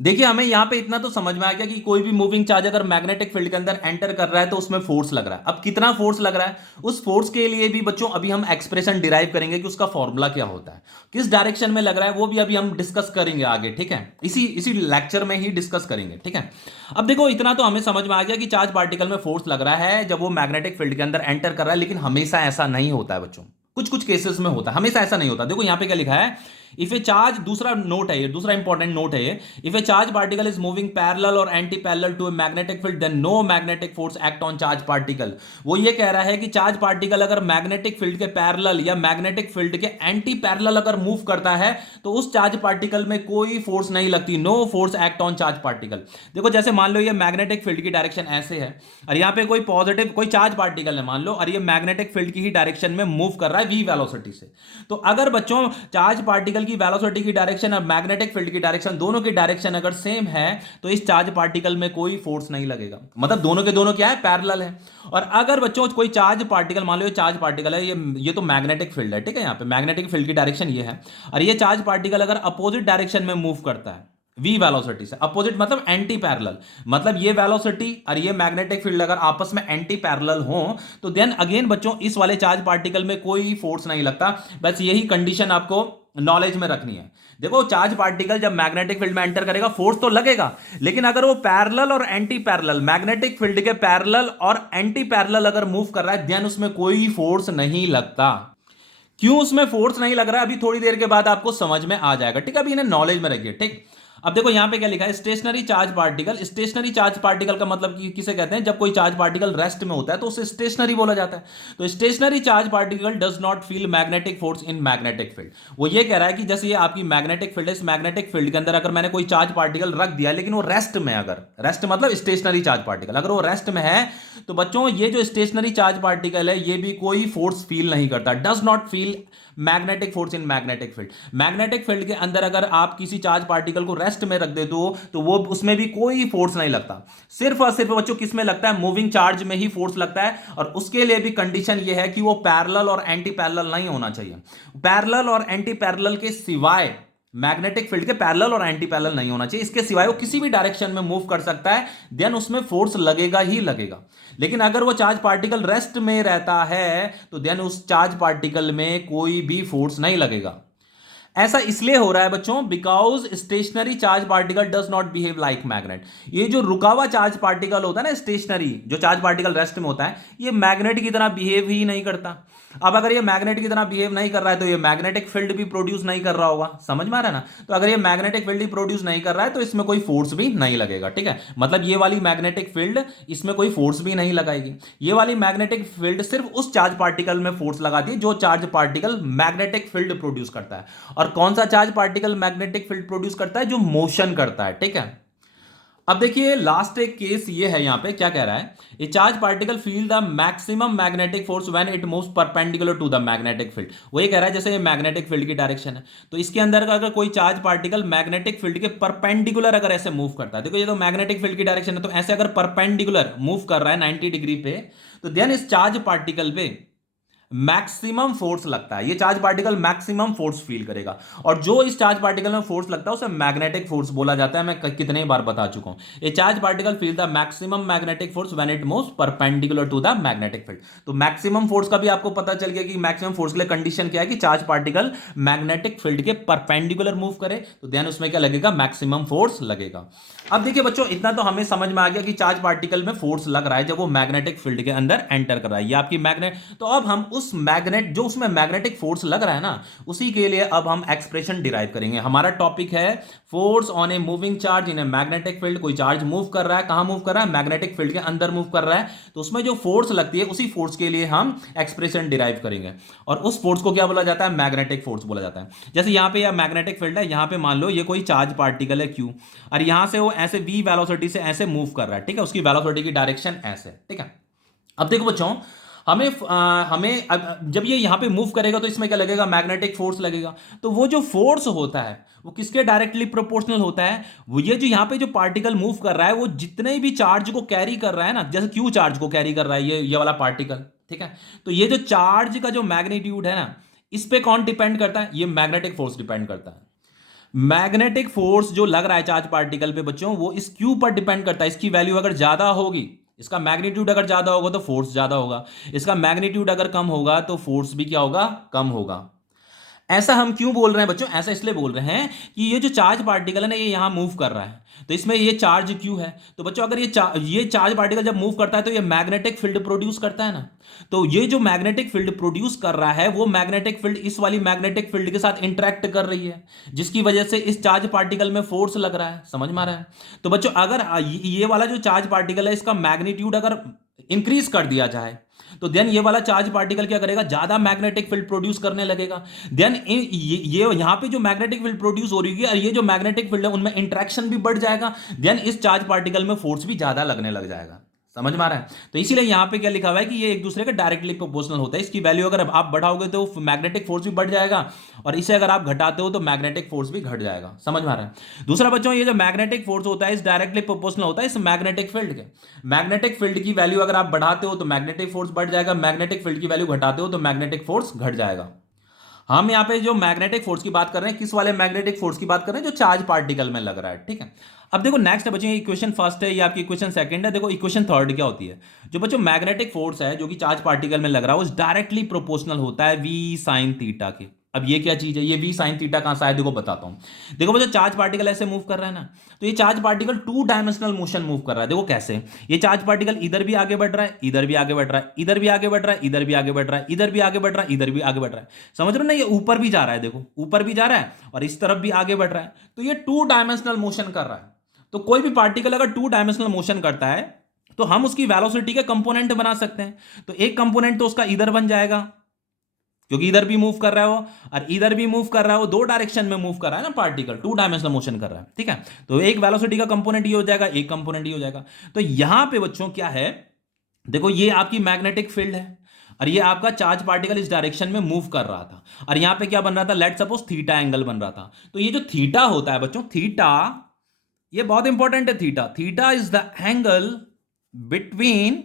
देखिए हमें यहां पे इतना तो समझ में आ गया कि कोई भी मूविंग चार्ज अगर मैग्नेटिक फील्ड के अंदर एंटर कर रहा है तो उसमें फोर्स लग रहा है। अब कितना फोर्स लग रहा है, उस फोर्स के लिए भी बच्चों अभी हम एक्सप्रेशन डिराइव करेंगे कि उसका फॉर्मूला क्या होता है, किस डायरेक्शन में लग रहा है, वो भी अभी हम डिस्कस करेंगे आगे, ठीक है, इसी लेक्चर में ही डिस्कस करेंगे, ठीक है। अब देखो इतना तो हमें समझ में आ गया कि चार्ज पार्टिकल में फोर्स लग रहा है जब वो मैग्नेटिक फील्ड के अंदर एंटर कर रहा है, लेकिन हमेशा ऐसा नहीं होता है बच्चों, कुछ कुछ केसेस में होता है, हमेशा ऐसा नहीं होता। देखो यहां पे क्या लिखा है, इफ ए चार्ज, दूसरा नोट है ये, दूसरा इंपॉर्टेंट नोट है ये, if a charge particle is moving parallel और anti parallel to a magnetic field then no magnetic force act on charge particle. वो ये कह रहा है कि चार्ज पार्टिकल अगर मैग्नेटिक फील्ड के पैरेलल या मैग्नेटिक फील्ड के एंटी पैरेलल अगर मूव करता है तो उस चार्ज पार्टिकल में कोई फोर्स नहीं लगती, no force act on charge particle. देखो जैसे मान लो ये मैग्नेटिक फील्ड की डायरेक्शन ऐसे है और यहाँ पे कोई पॉजिटिव कोई चार्ज पार्टिकल है मान लो, और ये मैग्नेटिक फील्ड की ही डायरेक्शन में मूव कर रहा है v वेलोसिटी से। तो अगर बच्चों चार्ज पार्टिकल की वेलोसिटी की डायरेक्शन और मैग्नेटिक फील्ड की डायरेक्शन, दोनों की डायरेक्शन अगर सेम है तो इस चार्ज पार्टिकल में कोई फोर्स नहीं लगेगा, मतलब दोनों के दोनों क्या है, पैरेलल है। और अगर बच्चों कोई चार्ज पार्टिकल, मान लो ये चार्ज पार्टिकल है, ये तो मैग्नेटिक फील्ड है, ठीक है, यहाँ पे मैग्नेटिक फील्ड की डायरेक्शन ये है, और ये चार्ज पार्टिकल अगर अपोजिट डायरेक्शन में मूव करता है v वेलोसिटी से, अपोजिट मतलब एंटी पैरेलल, मतलब ये वेलोसिटी और ये मैग्नेटिक फील्ड अगर आपस में एंटी पैरेलल हो तो देन अगेन बच्चों इस वाले चार्ज पार्टिकल में कोई फोर्स नहीं लगता। बस यही कंडीशन आपको नॉलेज में रखनी है। देखो चार्ज पार्टिकल जब मैग्नेटिक फील्ड में एंटर करेगा फोर्स तो लगेगा, लेकिन अगर वो पैरेलल और एंटी पैरेलल, मैग्नेटिक फील्ड के पैरेलल और एंटी पैरेलल अगर मूव कर रहा है देन उसमें कोई फोर्स नहीं लगता। क्यों उसमें फोर्स नहीं लग रहा है, अभी थोड़ी देर के बाद आपको समझ में आ जाएगा, ठीक है। अभी इन्हें नॉलेज में रखिए, ठीक। अब देखो यहां पे क्या लिखा है, stationary charge particle. Stationary charge particle का मतलब किसे कहते हैं, जब कोई चार्ज पार्टिकल रेस्ट में होता है तो उसे स्टेशनरी बोला जाता है। तो stationary charge particle does not feel magnetic force in magnetic field. वो ये कह रहा है कि जैसे ये आपकी मैग्नेटिक फील्ड है, इस मैग्नेटिक फील्ड के अंदर अगर मैंने कोई चार्ज पार्टिकल रख दिया लेकिन वो रेस्ट में, अगर रेस्ट मतलब स्टेशनरी चार्ज पार्टिकल अगर वो रेस्ट में है तो बच्चों ये जो स्टेशनरी चार्ज पार्टिकल है ये भी कोई फोर्स फील नहीं करता, does not feel magnetic force in magnetic field. Magnetic field के अंदर अगर आप किसी चार्ज पार्टिकल को रेस्ट में रख दे तो वो उसमें भी कोई फोर्स नहीं लगता, सिर्फ और सिर्फ बच्चों किस में लगता है, मूविंग चार्ज में ही फोर्स लगता है। और उसके लिए भी कंडीशन ये है कि वो पैरेलल और एंटी पैरेलल नहीं होना चाहिए। पैरेलल और एंटी पैरेलल के सिवाय, मैग्नेटिक फील्ड के पैरेलल और एंटी पैरेलल नहीं होना चाहिए, इसके सिवाय वो किसी भी डायरेक्शन में मूव कर सकता है, देन उसमें फोर्स लगेगा ही लगेगा। लेकिन अगर वो चार्ज पार्टिकल रेस्ट में रहता है तो देन उस चार्ज पार्टिकल में कोई भी फोर्स नहीं लगेगा। ऐसा इसलिए हो रहा है बच्चों because stationary charge particle does not behave like magnet. ये जो रुका हुआ चार्ज पार्टिकल होता है ना, स्टेशनरी जो चार्ज पार्टिकल रेस्ट में होता है, ये मैग्नेट की तरह बिहेव ही नहीं करता। अब अगर ये मैग्नेट की तरह बिहेव नहीं कर रहा है तो ये मैग्नेटिक फील्ड भी प्रोड्यूस नहीं कर रहा होगा, समझ में आ रहा है ना। तो अगर ये मैग्नेटिक फील्ड ही प्रोड्यूस नहीं कर रहा है तो इसमें कोई फोर्स भी नहीं लगेगा, ठीक है। मतलब ये वाली मैग्नेटिक फील्ड इसमें कोई फोर्स भी नहीं लगाएगी। ये वाली मैग्नेटिक फील्ड सिर्फ उस चार्ज पार्टिकल में फोर्स लगाती है जो charge particle magnetic field produce करता है। और कौन सा charge particle magnetic field produce करता है? जो मोशन करता है, ठीक है। अब देखिए लास्ट एक केस ये है, यहां पे क्या कह रहा है, a charge particle feel the maximum magnetic force when it moves perpendicular to the magnetic field. वो ये कह रहा है जैसे ये मैग्नेटिक फील्ड की डायरेक्शन है, तो इसके अंदर का अगर कोई चार्ज पार्टिकल मैग्नेटिक फील्ड के परपेंडिकुलर अगर ऐसे मूव करता है, देखो ये तो मैग्नेटिक फील्ड की डायरेक्शन है, तो ऐसे अगर परपेंडिकुलर मूव कर रहा है 90 डिग्री पे, तो देन इस चार्ज पार्टिकल पे मैक्सिमम फोर्स लगता है। ये charge particle maximum force feel करेगा, और जो इस चार्ज पार्टिकल में फोर्स लगता है उसे मैग्नेटिक फोर्स बोला जाता है। मैं कितने बार बता चुका हूं, ये charge particle feel the maximum magnetic force when it moves perpendicular to the magnetic field. तो मैक्सिमम फोर्स का भी आपको पता चल गया कि मैक्सिमम फोर्स के लिए कंडीशन क्या है कि चार्ज पार्टिकल मैग्नेटिक फील्ड के परपेंडिकुलर मूव करे, तो देन उसमें क्या लगेगा? मैक्सिमम फोर्स लगेगा। अब देखिए बच्चों इतना तो हमें समझ में आ गया कि चार्ज पार्टिकल में फोर्स लग रहा है जब वो मैग्नेटिक फील्ड के अंदर एंटर कर रहा है, ये आपकी मैग्नेट। तो अब हम उस मैग्नेट जो उसमें मैग्नेटिक फोर्स लग रहा है ना, उसी के लिए अब हम एक्सप्रेशन डिराइव करेंगे। हमारा टॉपिक है force on a moving charge in A magnetic field. कोई चार्ज मूव कर रहा है, कहां मूव कर रहा है? मैग्नेटिक फील्ड के अंदर मूव कर रहा है, तो उसमें जो फोर्स लगती है उसी फोर्स के लिए हम एक्सप्रेशन डिराइव करेंगे। और उस फोर्स को क्या बोला जाता है? मैग्नेटिक फोर्स बोला जाता है। जैसे यहां पे यह मैग्नेटिक फील्ड है, यहां पे मान लो ये कोई चार्ज पार्टिकल है Q, और यहां से वो ऐसे v वेलोसिटी से ऐसे मूव कर रहा है, ठीक है, उसकी वेलोसिटी की डायरेक्शन ऐसे, ठीक है। अब देखो बच्चों हमें जब ये यहां पे मूव करेगा तो इसमें क्या लगेगा? मैग्नेटिक फोर्स लगेगा। तो वो जो फोर्स होता है वो किसके डायरेक्टली प्रोपोर्शनल होता है? वो ये जो यहां पे जो पार्टिकल मूव कर रहा है वो जितने भी चार्ज को कैरी कर रहा है ना, जैसे Q चार्ज को कैरी कर रहा है ये वाला पार्टिकल, ठीक है। तो ये जो चार्ज का जो मैग्नीट्यूड है ना, इस पे कौन डिपेंड करता है? ये मैग्नेटिक फोर्स डिपेंड करता है। मैग्नेटिक फोर्स जो लग रहा है चार्ज पार्टिकल पे बच्चों, वो इस क्यू पर डिपेंड करता है। इसकी वैल्यू अगर ज्यादा होगी, इसका मैग्नीट्यूड अगर ज्यादा होगा तो फोर्स ज्यादा होगा, इसका मैग्नीट्यूड अगर कम होगा तो फोर्स भी क्या होगा? कम होगा। ऐसा हम क्यों बोल रहे हैं बच्चों? ऐसा इसलिए बोल रहे हैं कि ये जो चार्ज पार्टिकल है ना, ये यहां मूव कर रहा है, तो इसमें ये चार्ज क्यू है। तो बच्चों अगर ये चार्ज पार्टिकल जब मूव करता है तो ये मैग्नेटिक फील्ड प्रोड्यूस करता है ना, तो ये जो मैग्नेटिक फील्ड प्रोड्यूस कर रहा है वो मैग्नेटिक फील्ड इस वाली मैग्नेटिक फील्ड के साथ इंटरेक्ट कर रही है, जिसकी वजह से इस चार्ज पार्टिकल में फोर्स लग रहा है, समझ में आ रहा है। तो बच्चों अगर ये वाला जो चार्ज पार्टिकल है इसका मैग्नीट्यूड अगर इंक्रीज कर दिया जाए तो देन ये वाला चार्ज पार्टिकल क्या करेगा? ज्यादा मैग्नेटिक फील्ड प्रोड्यूस करने लगेगा। देन ये यहां पे जो मैग्नेटिक फील्ड प्रोड्यूस हो रही है और ये जो मैग्नेटिक फील्ड है उनमें इंटरेक्शन भी बढ़ जाएगा, देन इस चार्ज पार्टिकल में फोर्स भी ज्यादा लगने लग जाएगा, समझ में आ रहा है। तो इसीलिए यहां पे क्या लिखा हुआ है कि ये एक दूसरे के डायरेक्टली प्रोपोर्शनल होता है। इसकी वैल्यू अगर आप बढ़ाओगे तो मैग्नेटिक फोर्स भी बढ़ जाएगा, और इसे अगर आप घटाते हो तो मैग्नेटिक फोर्स भी घट जाएगा, समझ में आ रहा है। दूसरा बच्चों ये जो मैग्नेटिक फोर्स होता है इस डायरेक्टली प्रोपोर्शनल होता है इस मैग्नेटिक फील्ड के। मैग्नेटिक फील्ड की वैल्यू अगर आप बढ़ाते हो तो मैग्नेटिक फोर्स बढ़ जाएगा, मैग्नेटिक फील्ड की वैल्यू घटाते हो तो मैग्नेटिक फोर्स घट जाएगा। हम यहां पे जो मैग्नेटिक फोर्स की बात कर रहे हैं, किस वाले मैग्नेटिक फोर्स की बात कर रहे हैं? जो चार्ज पार्टिकल में लग रहा है, ठीक है। अब देखो नेक्स्ट है बच्चों, इक्वेशन फर्स्ट है, ये आपकी इक्वेशन सेकंड है। देखो इक्वेशन थर्ड क्या होती है? जो बच्चों मैग्नेटिक फोर्स है जो कि चार्ज पार्टिकल में लग रहा है वो डायरेक्टली प्रोपोर्शनल होता है v sin थीटा के। अब ये क्या चीज है? ये v sin थीटा कहां से आया? देखो बताता हूं। देखो बच्चों चार्ज पार्टिकल ऐसे मूव कर रहा है ना, तो ये charge particle two dimensional motion move कर रहा है। देखो कैसे? ये चार्ज पार्टिकल इधर भी आगे बढ़ रहा है, इधर भी आगे बढ़ रहा है, इधर भी आगे बढ़ रहा है, इधर भी आगे बढ़ रहा है, इधर भी आगे बढ़ रहा है, इधर भी आगे बढ़ रहा है, समझ रहे हो ना? ये ऊपर भी जा रहा है, देखो ऊपर भी जा रहा है और इस तरफ भी आगे बढ़ रहा है, तो ये टू डायमेंशनल मोशन कर रहा है। तो कोई भी पार्टिकल अगर टू डायमेंशनल मोशन करता है तो हम उसकी वेलोसिटी के कंपोनेंट बना सकते हैं। तो एक कंपोनेंट तो उसका इधर बन जाएगा क्योंकि इधर भी मूव कर रहा है वो और इधर भी मूव कर रहा है, वो दो डायरेक्शन में मूव कर रहा है ना, पार्टिकल टू डायमेंशनल मोशन कर रहा है, ठीक है। तो एक वेलोसिटी का कंपोनेंट ये हो जाएगा, एक कंपोनेंट ये हो जाएगा। तो यहां पे बच्चों क्या है? देखो ये आपकी मैग्नेटिक फील्ड है और ये आपका चार्ज पार्टिकल इस डायरेक्शन में मूव कर रहा था, और यहां पे क्या बन रहा था? लेट सपोज थीटा एंगल बन रहा था। तो ये जो थीटा होता है बच्चों, थीटा ये बहुत इंपॉर्टेंट है। Theta theta is the angle between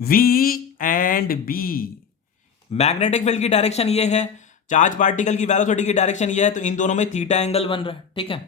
V and B। Magnetic field की डायरेक्शन ये है, चार्ज पार्टिकल की वेलोसिटी की डायरेक्शन ये है, तो इन दोनों में थीटा एंगल बन रहा है, ठीक है।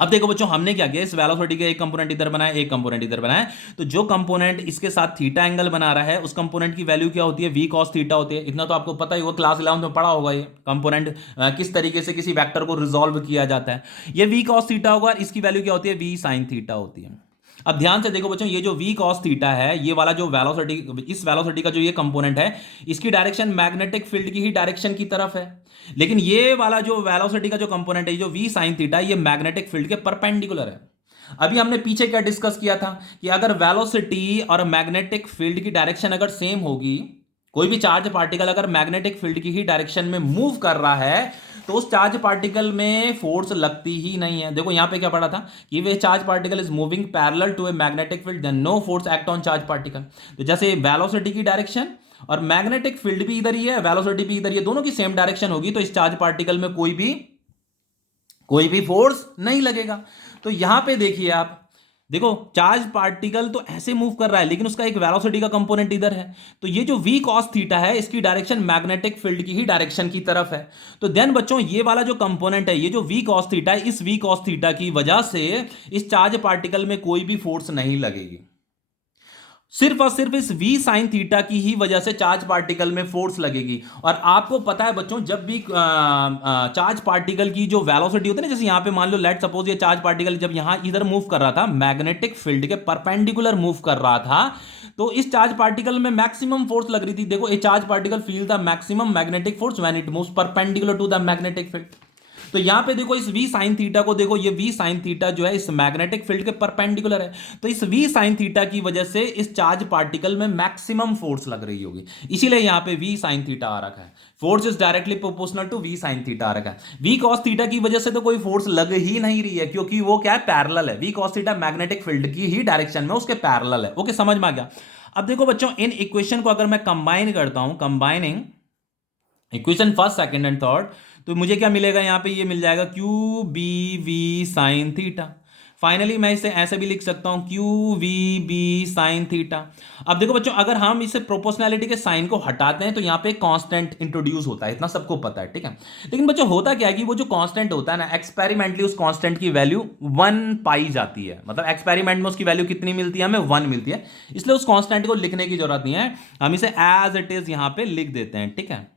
अब देखो बच्चों, हमने क्या किया, इस वेलोसिटी का एक कंपोनेंट इधर बनाया, एक कंपोनेंट इधर बनाया। तो जो कंपोनेंट इसके साथ थीटा एंगल बना रहा है, उस कंपोनेंट की वैल्यू क्या होती है, वी कॉस थीटा होती है। इतना तो आपको पता ही होगा, क्लास 11 में पढ़ा होगा ये कंपोनेंट किस तरीके से किसी वेक्टर को रिजॉल्व किया जाता है। ये वी कॉस थीटा होगा, इसकी वैल्यू क्या होती है, वी साइन थीटा होती है। अब ध्यान से देखो बच्चों, ये जो v cos थीटा है, ये वाला जो वेलोसिटी, इस वेलोसिटी का जो ये कंपोनेंट है, इसकी डायरेक्शन मैग्नेटिक फील्ड की ही डायरेक्शन की तरफ है। लेकिन ये वाला जो वेलोसिटी का जो कंपोनेंट है, जो v sin थीटा, ये मैग्नेटिक फील्ड के परपेंडिकुलर है। अभी हमने पीछे क्या डिस्कस किया था कि अगर वेलोसिटी और मैग्नेटिक फील्ड की डायरेक्शन अगर सेम होगी, कोई भी चार्ज पार्टिकल अगर मैग्नेटिक फील्ड की ही डायरेक्शन में मूव कर रहा है, तो उस चार्ज पार्टिकल में फोर्स लगती ही नहीं है। देखो यहां पे क्या पढ़ा था कि वे charge particle is moving parallel to a magnetic field, then no force act on charge particle. तो जैसे वेलोसिटी की डायरेक्शन और मैग्नेटिक फील्ड भी इधर ही है, वेलोसिटी भी इधर ही है, दोनों की सेम डायरेक्शन होगी, तो इस चार्ज पार्टिकल में कोई भी फोर्स नहीं लगेगा। तो यहां पे देखिए आप, देखो चार्ज पार्टिकल तो ऐसे मूव कर रहा है, लेकिन उसका एक वेलोसिटी का कंपोनेंट इधर है। तो ये जो v cos थीटा है, इसकी डायरेक्शन मैग्नेटिक फील्ड की ही डायरेक्शन की तरफ है। तो देन बच्चों, ये वाला जो कंपोनेंट है, ये जो v cos थीटा है, इस v cos थीटा की वजह से इस चार्ज पार्टिकल में कोई भी फोर्स नहीं लगेगी। सिर्फ और सिर्फ इस v साइन थीटा की ही वजह से चार्ज पार्टिकल में फोर्स लगेगी। और आपको पता है बच्चों, जब भी चार्ज पार्टिकल की जो वेलोसिटी होती है ना, जैसे यहां पे मान लो लेट सपोज ये चार्ज पार्टिकल जब यहां इधर मूव कर रहा था, मैग्नेटिक फील्ड के परपेंडिकुलर मूव कर रहा था, तो इस चार्ज पार्टिकल में मैक्सिमम फोर्स लग रही थी। देखो a charge particle feel the maximum magnetic force when it moves perpendicular to the magnetic field. तो यहां पे देखो, इस v sin थीटा को देखो, ये v sin थीटा जो है इस मैग्नेटिक फील्ड के परपेंडिकुलर है। तो इस v sin थीटा की वजह से इस चार्ज पार्टिकल में मैक्सिमम फोर्स लग रही होगी, इसीलिए यहां पे v sin थीटा आ रखा है। Force is directly proportional to v sin theta आ रखा है। v cos थीटा की वजह से तो कोई फोर्स लग ही नहीं रही है, क्योंकि वो क्या है, पैरेलल है। v cos theta magnetic field की ही डायरेक्शन में उसके पैरेलल है। ओके, समझ में आ गया। अब देखो बच्चों, इन इक्वेशन को अगर मैं कंबाइन करता हूं, combining equation first, second and third, तो मुझे क्या मिलेगा, यहां पे ये मिल जाएगा Q B V sine theta. Finally मैं इसे ऐसे भी लिख सकता हूं, Q V B sine theta. अब देखो बच्चों, अगर हम इसे प्रोपोर्शनैलिटी के साइन को हटाते हैं, तो यहां पे कांस्टेंट इंट्रोड्यूस होता है, इतना सबको पता है, ठीक है। लेकिन बच्चों होता क्या है कि वो जो कांस्टेंट होता है ना, एक्सपेरिमेंटली उस कांस्टेंट की वैल्यू 1 पाई जाती है। मतलब एक्सपेरिमेंट में उसकी वैल्यू कितनी मिलती है, हमें 1 मिलती है। इसलिए उस कांस्टेंट को लिखने की जरूरत नहीं है, हम इसे एज इट इज यहां पे लिख देते हैं, ठीक है।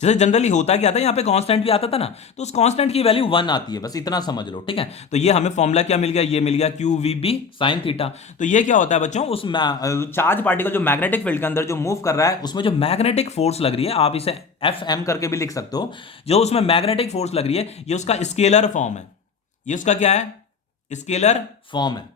जैसे जनरली होता क्या था, यहाँ पे कांस्टेंट भी आता था ना, तो उस कांस्टेंट की वैल्यू 1 आती है, बस इतना समझ लो, ठीक है। तो ये हमें फॉर्मूला क्या मिल गया, ये मिल गया Q V B sine theta. तो ये क्या होता है बच्चों, उस चार्ज पार्टिकल जो मैग्नेटिक फील्ड के अंदर जो मूव कर रहा है, उसमें जो मैग्नेटिक फोर्स लग रही है, आप इसे एफ एम करके भी लिख सकते हो, जो उसमें मैग्नेटिक फोर्स लग रही है, ये उसका स्केलर फॉर्म है। ये उसका क्या है, स्केलर फॉर्म है।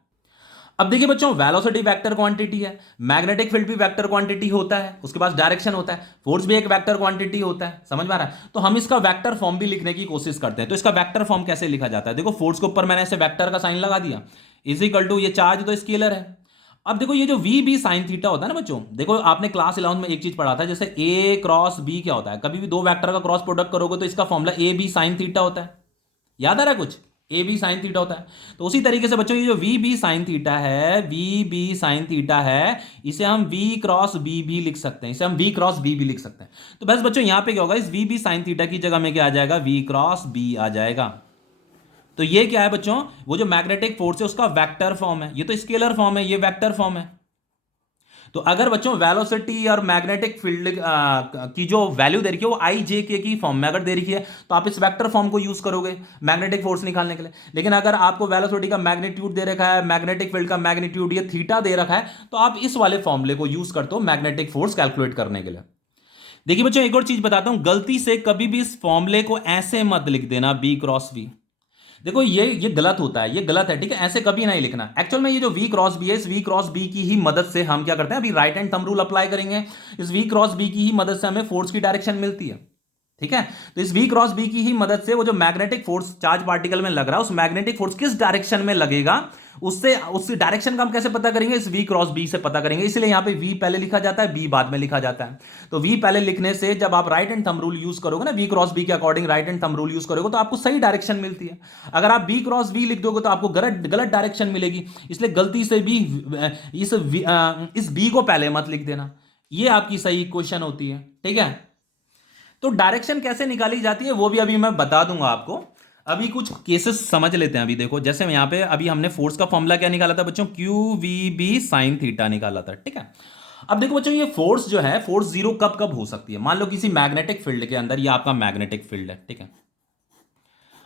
अब देखिए बच्चों, वेलोसिटी वेक्टर क्वांटिटी है, मैग्नेटिक फील्ड भी वेक्टर क्वांटिटी होता है, उसके पास डायरेक्शन होता है, फोर्स भी एक वेक्टर क्वांटिटी होता है, समझ में आ रहा है। तो हम इसका वेक्टर फॉर्म भी लिखने की कोशिश करते हैं। तो इसका वेक्टर फॉर्म कैसे लिखा जाता है, देखो फोर्स के ऊपर मैंने ऐसे वेक्टर का साइन लगा दिया, इज इक्वल टू, ये चार्ज तो स्केलर है। अब देखो ये जो वी बी साइन थीटा होता है ना बच्चों, देखो आपने क्लास 11 में एक चीज पढ़ा था, जैसे ए क्रॉस बी क्या होता है, कभी भी दो वेक्टर का क्रॉस प्रोडक्ट करोगे तो इसका formula A B sine theta होता है, याद आ रहा है कुछ, ए बी साइन थीटा होता है। तो उसी तरीके से बच्चों, ये जो वी बी साइन थीटा है, वी बी साइन थीटा है, इसे हम वी क्रॉस बी भी लिख सकते हैं, इसे हम वी क्रॉस बी भी लिख सकते हैं। तो बस बच्चों, यहां पे क्या होगा, इस वी बी साइन थीटा की जगह में क्या आ जाएगा, वी क्रॉस बी आ जाएगा। तो ये क्या है बच्चों, वो जो मैग्नेटिक फोर्स है उसका वेक्टर फॉर्म है, ये तो स्केलर फॉर्म है, ये वेक्टर फॉर्म है। तो अगर बच्चों वेलोसिटी और मैग्नेटिक फील्ड की जो वैल्यू दे रखी है वो आई जे के की फॉर्म में अगर दे रखी है, तो आप इस वेक्टर फॉर्म को यूज करोगे मैग्नेटिक फोर्स निकालने के लिए। लेकिन अगर आपको वेलोसिटी का मैग्नीट्यूड दे रखा है, मैग्नेटिक फील्ड का मैग्नीट्यूड ये थीटा दे रखा है, तो आप इस वाले फॉर्मूले को यूज करते हो मैग्नेटिक फोर्स कैलकुलेट करने के लिए। देखिए बच्चों, एक और चीज बताता हूं, गलती से कभी भी इस फॉर्मूले को ऐसे मत लिख देना, बी क्रॉस वी। देखो ये गलत होता है, ये गलत है, ठीक है, ऐसे कभी नहीं लिखना। एक्चुअल में ये जो v क्रॉस बी है, इस v क्रॉस बी की ही मदद से हम क्या करते हैं, अभी right hand thumb rule apply करेंगे, इस v क्रॉस बी की ही मदद से हमें फोर्स की डायरेक्शन मिलती है, ठीक है। तो इस v क्रॉस बी की ही मदद से वो जो मैग्नेटिक फोर्स चार्ज पार्टिकल में लग रहा है, उस मैग्नेटिक फोर्स किस डायरेक्शन में लगेगा, उससे उस डायरेक्शन का हम कैसे पता करेंगे, इस v क्रॉस बी से पता करेंगे। इसलिए यहां पे v पहले लिखा जाता है, b बाद में लिखा जाता है। तो v पहले लिखने से जब आप right hand thumb rule use करोगे ना, v क्रॉस बी के according right hand thumb rule use करोगे, तो आपको सही डायरेक्शन मिलती है। अगर आप b क्रॉस b लिख दोगे तो आपको गलत गलत डायरेक्शन मिलेगी। इसलिए गलती से भी इस b को पहले मत लिख देना, ये आपकी सही इक्वेशन होती है, ठीक है। तो डायरेक्शन कैसे निकाली जाती है वो भी अभी मैं बता दूंगा आपको। अभी कुछ केसेस समझ लेते हैं। अभी देखो, जैसे यहाँ पे अभी हमने फोर्स का फॉर्मूला क्या निकाला था बच्चों, Q V B sine theta निकाला था, ठीक है। अब देखो बच्चों, ये फोर्स जो है, फोर्स जीरो कब कब हो सकती है। मान लो किसी मैग्नेटिक फील्ड के अंदर, ये आपका मैग्नेटिक फील्ड है, ठीक है।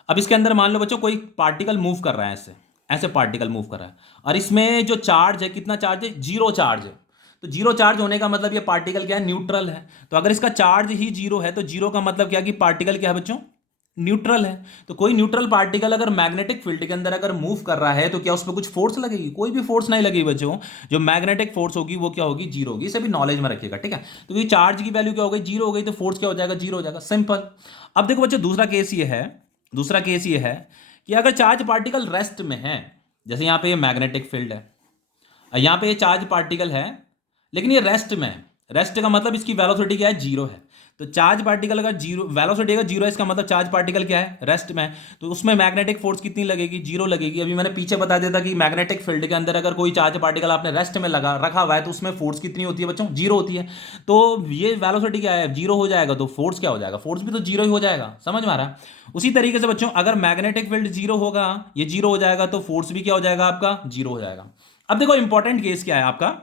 अब इसके अंदर मान लो बच्चों कोई पार्टिकल मूव कर रहा है, ऐसे ऐसे पार्टिकल मूव कर रहा है, और इसमें जो चार्ज है, कितना चार्ज है, जीरो चार्ज है। तो जीरो चार्ज होने का मतलब ये पार्टिकल क्या है, न्यूट्रल है। तो अगर इसका चार्ज ही जीरो है, तो जीरो का मतलब क्या कि पार्टिकल क्या है बच्चों, न्यूट्रल है। तो कोई न्यूट्रल पार्टिकल अगर मैग्नेटिक फील्ड के अंदर अगर मूव कर रहा है, तो क्या उस पर कुछ फोर्स लगेगी, कोई भी फोर्स नहीं लगेगी बच्चों। जो मैग्नेटिक फोर्स होगी वो क्या होगी, जीरो होगी। इसे भी नॉलेज में रखिएगा, ठीक है। तो ये चार्ज की वैल्यू क्या हो गई, जीरो हो गई, तो फोर्स क्या हो जाएगा, जीरो हो जाएगा, सिंपल। अब देखो बच्चों, दूसरा केस ये है कि अगर चार्ज पार्टिकल रेस्ट में है, जैसे यहां पे ये मैग्नेटिक फील्ड है, यहां पे ये चार्ज पार्टिकल है, लेकिन ये रेस्ट में है। रेस्ट का मतलब इसकी वेलोसिटी क्या है, जीरो है। तो चार्ज पार्टिकल अगर जीरो, वेलोसिटी अगर जीरो है, इसका मतलब चार्ज पार्टिकल क्या है, रेस्ट में है। तो उसमें मैग्नेटिक फोर्स कितनी लगेगी, जीरो लगेगी। अभी मैंने पीछे बता दिया था कि मैग्नेटिक फील्ड के अंदर अगर कोई चार्ज पार्टिकल आपने रेस्ट में लगा रखा हुआ है, तो उसमें फोर्स कितनी होती है बच्चों, जीरो होती है। तो ये वेलोसिटी क्या है, जीरो हो जाएगा, तो फोर्स क्या हो जाएगा, फोर्स भी तो जीरो ही हो जाएगा। समझ में आ रहा है। उसी तरीके से बच्चों, अगर मैग्नेटिक फील्ड जीरो होगा, ये जीरो हो जाएगा, तो फोर्स भी क्या हो जाएगा आपका, जीरो हो जाएगा। अब देखो इंपॉर्टेंट केस क्या है आपका,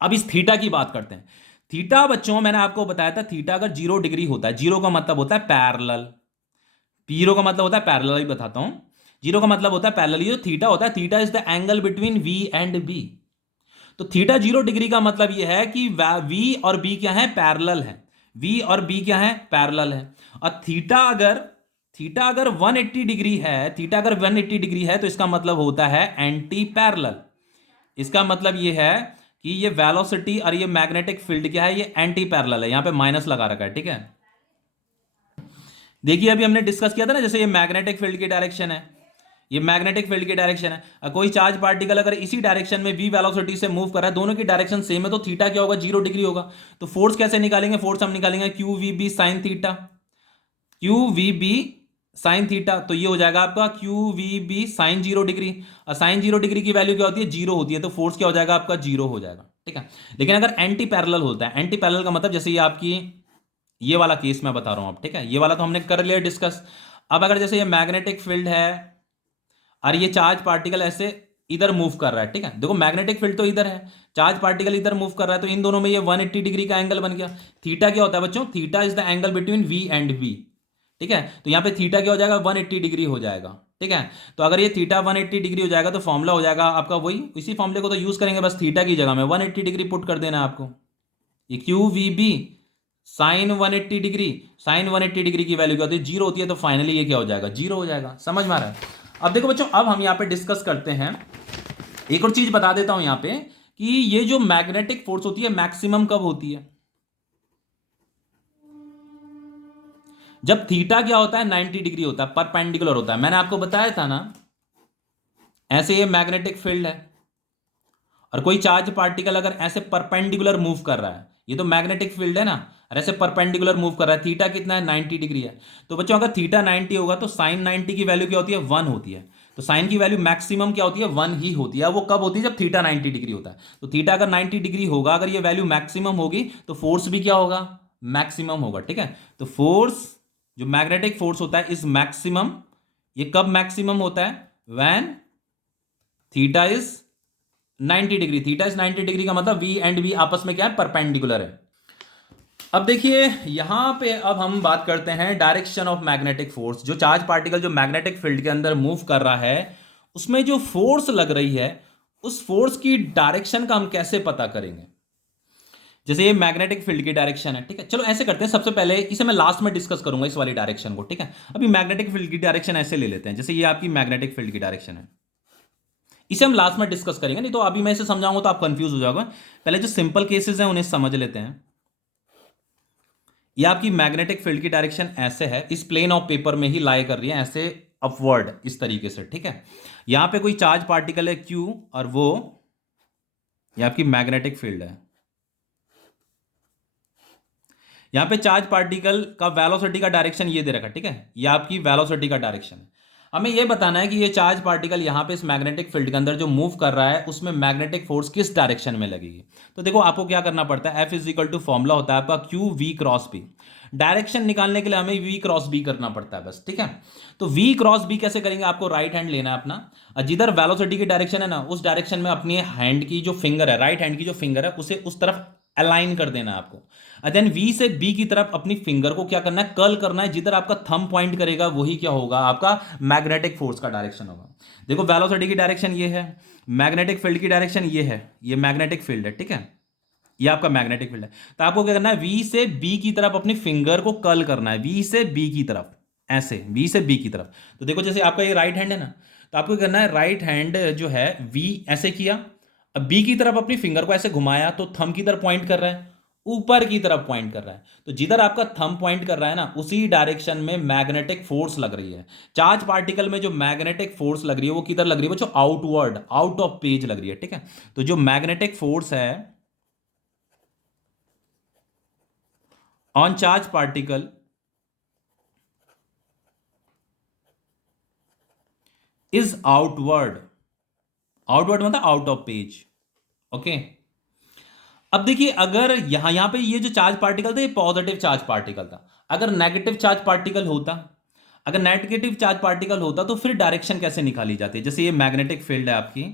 अब इस थीटा की बात करते हैं। थीटा बच्चों, मैंने आपको बताया था, थीटा अगर 0 डिग्री होता है, जीरो का मतलब होता है पैरेलल, जीरो का मतलब होता है पैरेलल, ही बताता हूं। जीरो का मतलब होता है पैरेलल। ये जो थीटा होता है, theta is the angle between V and B. तो थीटा 0 डिग्री का मतलब ये है कि वी और बी क्या है, पैरेलल है। वी और बी क्या है, पैरेलल है। और थीटा अगर 180 डिग्री है, थीटा अगर 180 डिग्री है, तो इसका मतलब होता है एंटी पैरेलल। इसका मतलब ये है कि ये वेलोसिटी और ये मैग्नेटिक फील्ड क्या है, ये एंटी पैरेलल है। यहां पे माइनस लगा रखा है, ठीक है। देखिए अभी हमने डिस्कस किया था ना, जैसे ये मैग्नेटिक फील्ड की डायरेक्शन है, ये मैग्नेटिक फील्ड की डायरेक्शन है। कोई चार्ज पार्टिकल अगर इसी डायरेक्शन में v वेलोसिटी से मूव कर रहा है, दोनों की डायरेक्शन सेम है, तो थीटा क्या होगा, 0 डिग्री होगा। तो फोर्स कैसे निकालेंगे, फोर्स हम निकालेंगे Q V B sine theta, Q V B sine theta. तो ये हो जाएगा आपका Q V B sine 0 degree. और साइन 0 डिग्री की वैल्यू क्या होती है, जीरो होती है। तो फोर्स क्या हो जाएगा आपका, जीरो हो जाएगा, ठीक है। लेकिन अगर एंटी पैरेलल होता है, एंटी पैरेलल का मतलब जैसे ये आपकी, ये वाला केस मैं बता रहा हूं अब, ठीक है। ये वाला तो हमने कर लिया डिस्कस। अब अगर जैसे ये मैग्नेटिक फील्ड है और ये चार्ज पार्टिकल ऐसे इधर मूव कर रहा है, ठीक है। देखो मैग्नेटिक फील्ड तो इधर है, चार्ज पार्टिकल इधर मूव कर रहा है, तो इन दोनों में ये 180 डिग्री का एंगल बन गया। थीटा क्या होता है बच्चों, theta is the angle between V and V, ठीक है। तो यहां पे थीटा क्या हो जाएगा, 180 डिग्री हो जाएगा, ठीक है। तो अगर ये थीटा 180 डिग्री हो जाएगा, तो फॉर्मूला हो जाएगा आपका वही, इसी फॉर्मूले को तो यूज करेंगे, बस थीटा की जगह में 180 डिग्री पुट कर देना है आपको। ये Q V B sine 180 degree, sine 180 degree की वैल्यू क्या होती है, जीरो होती है। तो फाइनली ये क्या हो जाएगा, जीरो हो जाएगा। समझ में आ रहा है। अब देखो बच्चों, अब हम यहाँ पे डिस्कस करते हैं, एक और चीज बता देता हूं यहाँ पे, कि ये जो मैग्नेटिक फोर्स होती है मैक्सिमम कब होती है, जब थीटा क्या होता है, 90 डिग्री होता है, परपेंडिकुलर होता है। मैंने आपको बताया था ना, ऐसे ये मैग्नेटिक फील्ड है और कोई चार्ज पार्टिकल अगर ऐसे परपेंडिकुलर मूव कर रहा है, ये तो मैग्नेटिक फील्ड है ना, और ऐसे परपेंडिकुलर मूव कर रहा है, थीटा कितना है, 90 डिग्री है। तो बच्चों अगर थीटा 90 होगा, तो साइन 90 की वैल्यू क्या होती है, 1 होती है। तो साइन की वैल्यू मैक्सिमम क्या होती है, 1 ही होती है। वो कब होती है, जब थीटा 90 डिग्री होता है। तो थीटा अगर 90 डिग्री होगा, अगर ये वैल्यू मैक्सिमम होगी, तो फोर्स भी क्या होगा, मैक्सिमम होगा, ठीक है। तो फोर्स, जो मैग्नेटिक फोर्स होता है इज मैक्सिमम। ये कब मैक्सिमम होता है, when theta is 90 degree. Theta is 90 degree का मतलब वी एंड वी आपस में क्या है, परपेंडिकुलर है। अब देखिए यहां पे, अब हम बात करते हैं डायरेक्शन ऑफ मैग्नेटिक फोर्स। जो चार्ज पार्टिकल जो मैग्नेटिक फील्ड के अंदर मूव कर रहा है, उसमें जो फोर्स लग रही है, उस फोर्स की डायरेक्शन का हम कैसे पता करेंगे। जैसे ये मैग्नेटिक फील्ड की डायरेक्शन है, ठीक है। चलो ऐसे करते हैं, सबसे पहले इसे मैं लास्ट में डिस्कस करूंगा, इस वाली डायरेक्शन को, ठीक है। अभी मैग्नेटिक फील्ड की डायरेक्शन ऐसे ले लेते हैं, जैसे ये आपकी मैग्नेटिक फील्ड की डायरेक्शन है, इसे हम लास्ट में डिस्कस करेंगे, नहीं तो अभी मैं इसे समझाऊंगा तो आप कंफ्यूज हो जाओगे। पहले जो सिंपल केसेस हैं उन्हें समझ लेते हैं। ये आपकी मैग्नेटिक फील्ड की डायरेक्शन ऐसे है, इस प्लेन ऑफ पेपर में ही लाई कर रही है, ऐसे अपवर्ड, इस तरीके से, ठीक है। यहां पे कोई चार्ज पार्टिकल है क्यू, और वो ये आपकी मैग्नेटिक फील्ड है। यहां पे चार्ज पार्टिकल का वेलोसिटी का डायरेक्शन ये दे रखा है, ठीक है। ये आपकी वेलोसिटी का डायरेक्शन है। हमें यह बताना है कि ये चार्ज पार्टिकल यहाँ पे इस मैग्नेटिक फील्ड के अंदर जो मूव कर रहा है उसमें मैग्नेटिक फोर्स किस डायरेक्शन में लगेगी। तो देखो आपको क्या करना पड़ता है, F is equal to formula होता है आपका Q V cross B. Direction निकालने के लिए हमें वी क्रॉस बी करना पड़ता है बस, ठीक है। तो वी क्रॉस बी कैसे करेंगे, आपको राइट हैंड लेना है अपना, और जिधर वेलोसिटी की डायरेक्शन है ना उस डायरेक्शन में अपनी हैंड की जो फिंगर है, राइट हैंड की जो फिंगर है उसे उस तरफ अलाइन कर देना है आपको। देन वी से बी की तरफ अपनी फिंगर को क्या करना है, कर्ल करना है। जिधर आपका थंब पॉइंट करेगा वही क्या होगा, आपका मैग्नेटिक फोर्स का डायरेक्शन होगा। देखो वेलोसिटी की डायरेक्शन ये है, मैग्नेटिक फील्ड की डायरेक्शन ये है, ये मैग्नेटिक फील्ड है, ठीक है, ये आपका मैग्नेटिक फील्ड है। तो आपको क्या करना है, वी से बी की तरफ अपनी फिंगर को कर्ल करना है, वी से बी की तरफ, ऐसे वी से बी की तरफ। तो देखो जैसे आपका ये राइट हैंड है ना, तो आपको करना है राइट हैंड जो है वी ऐसे किया, अब बी की तरफ अपनी फिंगर को ऐसे घुमाया तो थंब की तरफ पॉइंट कर रहा है, ऊपर की तरफ पॉइंट कर रहा है। तो जिधर आपका थंब पॉइंट कर रहा है ना उसी डायरेक्शन में मैग्नेटिक फोर्स लग रही है। चार्ज पार्टिकल में जो मैग्नेटिक फोर्स लग रही है वो किधर लग रही है, जो आउटवर्ड, आउट ऑफ पेज लग रही है, ठीक है। तो जो मैग्नेटिक फोर्स है on charge particle is outward, outward मतलब आउट ऑफ पेज, ओके। अब देखिए अगर यहां पे ये जो चार्ज पार्टिकल था ये पॉजिटिव चार्ज पार्टिकल था, अगर नेगेटिव चार्ज पार्टिकल होता, अगर नेगेटिव चार्ज पार्टिकल होता तो फिर डायरेक्शन कैसे निकाली जाती है। जैसे ये मैग्नेटिक फील्ड है आपकी,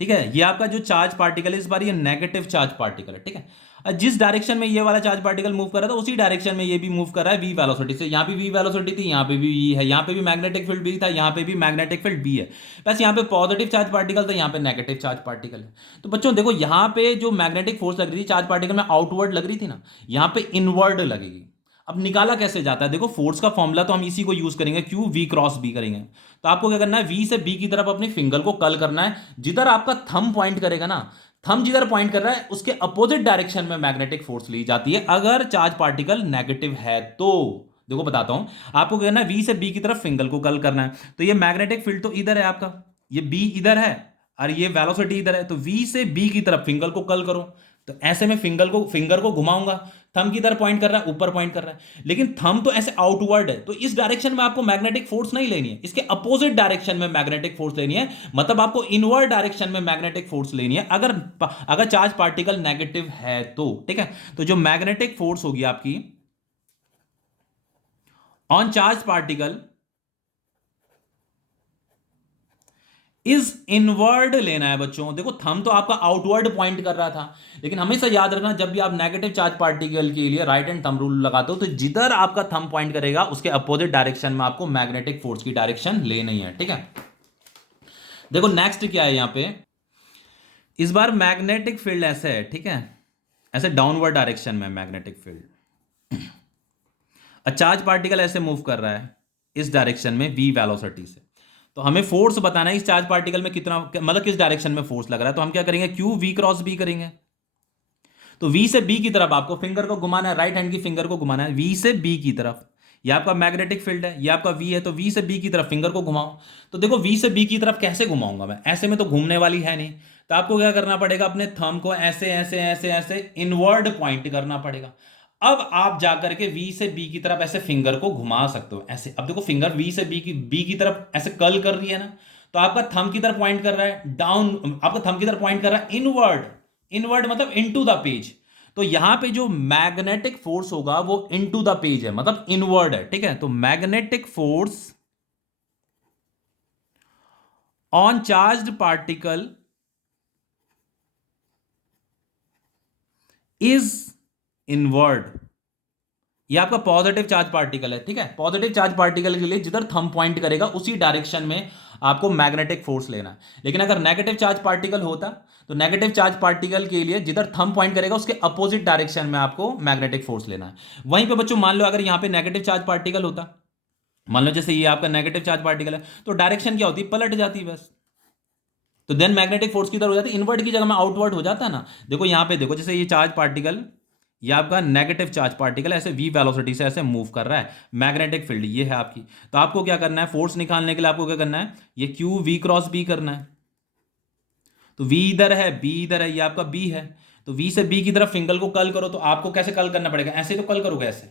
ठीक है, ये आपका जो चार्ज पार्टिकल है इस बार ये नेगेटिव चार्ज पार्टिकल है, ठीक है। और जिस डायरेक्शन में ये वाला चार्ज पार्टिकल मूव कर रहा था उसी डायरेक्शन में ये भी मूव कर रहा है वी वेलोसिटी से। यहाँ पे वी वेलोसिटी थी, यहाँ पे भी वी है, यहाँ पे भी मैग्नेटिक फील्ड भी था, यहाँ पे भी मैग्नेटिक फील्ड भी है। बस यहाँ पे पॉजिटिव चार्ज पार्टिकल था, यहाँ पे नेगेटिव चार्ज पार्टिकल है। तो बच्चों देखो यहाँ पे जो मैग्नेटिक फोर्स लग रही थी चार्ज पार्टिकल में आउटवर्ड लग रही थी ना, यहाँ पे इनवर्ड लगेगी। अब निकाला कैसे जाता है, देखो फोर्स का फॉर्मूला तो हम इसी को यूज करेंगे, क्यू वी क्रॉस बी करेंगे। तो आपको क्या करना है, वी से बी की तरफ अपनी फिंगर को कर्ल करना है। जिधर आपका थंब पॉइंट करेगा ना, थंब जिधर पॉइंट कर रहा है उसके अपोजिट डायरेक्शन में मैग्नेटिक फोर्स ली जाती है अगर चार्ज पार्टिकल नेगेटिव है तो। देखो बताता हूं आपको, क्या करना है, वी से बी की तरफ फिंगर को कर्ल करना है। तो ये मैग्नेटिक फील्ड तो इधर है आपका, ये बी इधर है और ये वेलोसिटी इधर है, तो वी से बी की तरफ फिंगर को कर्ल करो। तो ऐसे में फिंगर को घुमाऊंगा, थंब की तरफ पॉइंट कर रहा है, ऊपर पॉइंट कर रहा है, लेकिन थंब तो ऐसे आउटवर्ड है, तो इस डायरेक्शन में आपको मैग्नेटिक फोर्स नहीं लेनी है, इसके अपोजिट डायरेक्शन में मैग्नेटिक फोर्स लेनी है। मतलब आपको इनवर्ड डायरेक्शन में मैग्नेटिक फोर्स लेनी है अगर अगर चार्ज पार्टिकल नेगेटिव है तो, ठीक है। तो जो मैग्नेटिक फोर्स होगी आपकी on charge particle is inward लेना है बच्चों। देखो थंब तो आपका आउटवर्ड पॉइंट कर रहा था, लेकिन हमेशा याद रखना जब भी आप नेगेटिव चार्ज पार्टिकल के लिए राइट हैंड थंब रूल लगाते हो तो जिधर आपका थंब पॉइंट करेगा उसके अपोजिट डायरेक्शन में आपको मैग्नेटिक फोर्स की डायरेक्शन लेनी है, ठीक है। देखो नेक्स्ट क्या है यहां पे, इस बार मैग्नेटिक फील्ड ऐसे है, ठीक है, ऐसे डाउनवर्ड डायरेक्शन में मैग्नेटिक फील्ड, चार्ज पार्टिकल ऐसे मूव कर रहा है इस डायरेक्शन में वी वेलोसिटी से। तो हमें फोर्स बताना है इस चार्ज पार्टिकल में कितना, मतलब किस डायरेक्शन में फोर्स लग रहा है। तो हम क्या करेंगे, क्यू वी क्रॉस बी करेंगे। तो वी से बी की तरफ आपको फिंगर को घुमाना है, राइट हैंड की फिंगर को घुमाना है वी से बी की तरफ। ये आपका मैग्नेटिक फील्ड है, ये आपका वी है, तो वी से बी की तरफ फिंगर को घुमाओ। तो देखो वी से बी की तरफ कैसे घुमाऊंगा मैं, ऐसे में तो घूमने वाली है नहीं। तो आपको क्या करना पड़ेगा, अपने थंब को ऐसे ऐसे ऐसे ऐसे इनवर्ड पॉइंट करना पड़ेगा। अब आप जाकर के वी से बी की तरफ ऐसे फिंगर को घुमा सकते हो ऐसे। अब देखो फिंगर वी से बी की तरफ ऐसे कर्ल कर रही है ना, तो आपका थंब की तरफ पॉइंट कर रहा है डाउन, आपका थंब की तरफ पॉइंट कर रहा है इनवर्ड। इनवर्ड मतलब इनटू द पेज। तो यहां पे जो मैग्नेटिक फोर्स होगा वो इनटू द पेज है, मतलब इनवर्ड है, ठीक है। तो magnetic force on charged particle is inward. ये आपका पॉजिटिव चार्ज पार्टिकल है, ठीक है। पॉजिटिव चार्ज पार्टिकल के लिए जिधर थंब पॉइंट करेगा उसी डायरेक्शन में आपको मैग्नेटिक फोर्स लेना है। लेकिन अगर नेगेटिव चार्ज पार्टिकल होता तो नेगेटिव चार्ज पार्टिकल के लिए जिधर थंब पॉइंट करेगा उसके अपोजिट डायरेक्शन में आपको मैग्नेटिक फोर्स लेना है। वहीं पे बच्चों मान लो अगर यहां पे नेगेटिव चार्ज पार्टिकल होता, मान लो जैसे ये आपका नेगेटिव चार्ज पार्टिकल है, तो डायरेक्शन क्या होती, पलट जाती बस। तो देन मैग्नेटिक फोर्स किधर हो जाती, इनवर्ड की जगह में आउटवर्ड हो जाता है ना। देखो यहां पे देखो, जैसे ये चार्ज पार्टिकल, ये आपका नेगेटिव चार्ज पार्टिकल ऐसे वी वेलोसिटी से ऐसे मूव कर रहा है, मैग्नेटिक फील्ड ये है आपकी। तो आपको क्या करना है, फोर्स निकालने के लिए आपको क्या करना है, ये क्यू वी क्रॉस बी करना है। तो वी इधर है, बी इधर है, ये आपका बी है। तो वी से बी की तरफ फिंगर को कर्ल करो, तो आपको कैसे कर्ल करना पड़ेगा, ऐसे तो कर्ल करोगे ऐसे,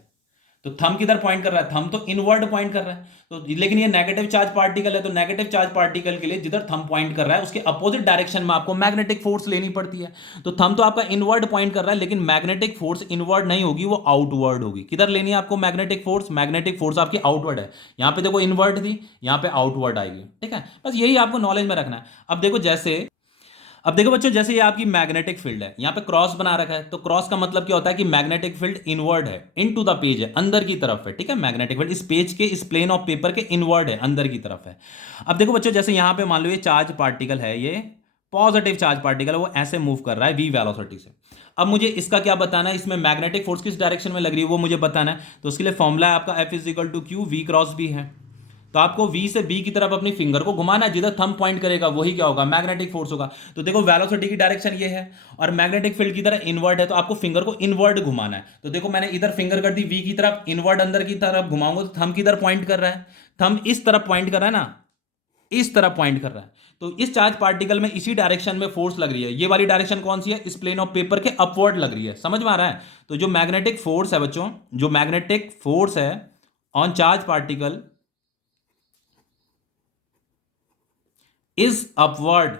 तो थंब किधर पॉइंट कर रहा है, थंब तो इनवर्ड पॉइंट कर रहा है, तो लेकिन ये नेगेटिव चार्ज पार्टिकल है, तो नेगेटिव चार्ज पार्टिकल के लिए जिधर थंब पॉइंट कर रहा है उसके अपोजिट डायरेक्शन में आपको मैग्नेटिक फोर्स लेनी पड़ती है। तो थंब तो आपका इनवर्ड पॉइंट कर रहा है, लेकिन मैग्नेटिक फोर्स इनवर्ड नहीं होगी, वो आउटवर्ड होगी। किधर लेनी है आपको मैग्नेटिक फोर्स, मैग्नेटिक फोर्स आपकी आउटवर्ड है, यहाँ पे देखो इनवर्ड थी, यहाँ पे आउटवर्ड आएगी, ठीक है, बस यही आपको नॉलेज में रखना है। अब देखो बच्चों, जैसे ये आपकी मैग्नेटिक फील्ड है, यहाँ पे क्रॉस बना रखा है, तो क्रॉस का मतलब क्या होता है कि मैग्नेटिक फील्ड इनवर्ड है, इनटू द पेज है, अंदर की तरफ है, ठीक है, मैग्नेटिक फील्ड इस पेज के, इस प्लेन ऑफ पेपर के इनवर्ड है, अंदर की तरफ है। अब देखो बच्चों, जैसे यहाँ पे मान लो ये चार्ज पार्टिकल है, ये पॉजिटिव चार्ज पार्टिकल है, वो ऐसे मूव कर रहा है वी वेलोसिटी से। अब मुझे इसका क्या बताना है, इसमें मैग्नेटिक फोर्स किस डायरेक्शन में लग रही है वो मुझे बताना है, तो उसके लिए फॉर्मूला है आपका F is equal to Q V cross B है। तो आपको V से B की तरफ अपनी फिंगर को घुमाना है, जिधर थंब पॉइंट करेगा वही क्या होगा, मैग्नेटिक फोर्स होगा। तो देखो वेलोसिटी की डायरेक्शन ये है और मैग्नेटिक फील्ड की तरह इनवर्ड है, तो आपको फिंगर को इनवर्ड घुमाना है। तो देखो मैंने इधर फिंगर कर दी V की तरफ, इनवर्ड अंदर की तरफ घुमाऊंगा तो थंब किधर पॉइंट कर रहा है, थंब इस तरफ पॉइंट कर रहा है ना, इस तरफ पॉइंट कर रहा है। तो इस चार्ज पार्टिकल में इसी डायरेक्शन में फोर्स लग रही है, ये वाली डायरेक्शन कौन सी है, इस प्लेन ऑफ पेपर के अपवर्ड लग रही है, समझ में आ रहा है। तो जो मैग्नेटिक फोर्स है बच्चों, जो मैग्नेटिक फोर्स है on charge particle is upward.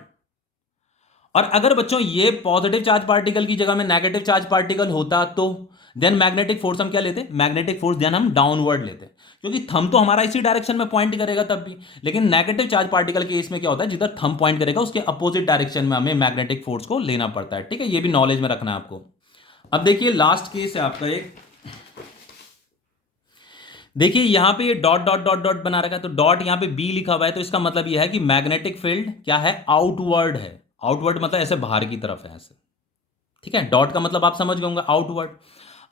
और अगर बच्चों ये पॉजिटिव चार्ज पार्टिकल की जगह में नेगेटिव चार्ज पार्टिकल होता तो देन मैग्नेटिक फोर्स हम क्या लेते, मैग्नेटिक फोर्स देन हम डाउनवर्ड लेते, क्योंकि थंब तो हमारा इसी डायरेक्शन में पॉइंट करेगा तब भी। लेकिन नेगेटिव चार्ज पार्टिकल के केस में क्या होता है, जिधर थंब पॉइंट करेगा उसके अपोजिट डायरेक्शन में हमें मैग्नेटिक फोर्स को लेना पड़ता है, ठीक है, ये भी नॉलेज में रखना है आपको। अब देखिए लास्ट केस है आपका एक, देखिए यहां पे ये डॉट डॉट डॉट डॉट बना रखा है, तो डॉट यहां पे बी लिखा हुआ है, तो इसका मतलब यह है कि मैग्नेटिक फील्ड क्या है, आउटवर्ड है। आउटवर्ड मतलब ऐसे बाहर की तरफ है ऐसे, ठीक है, डॉट का मतलब आप समझ गए होंगे आउटवर्ड।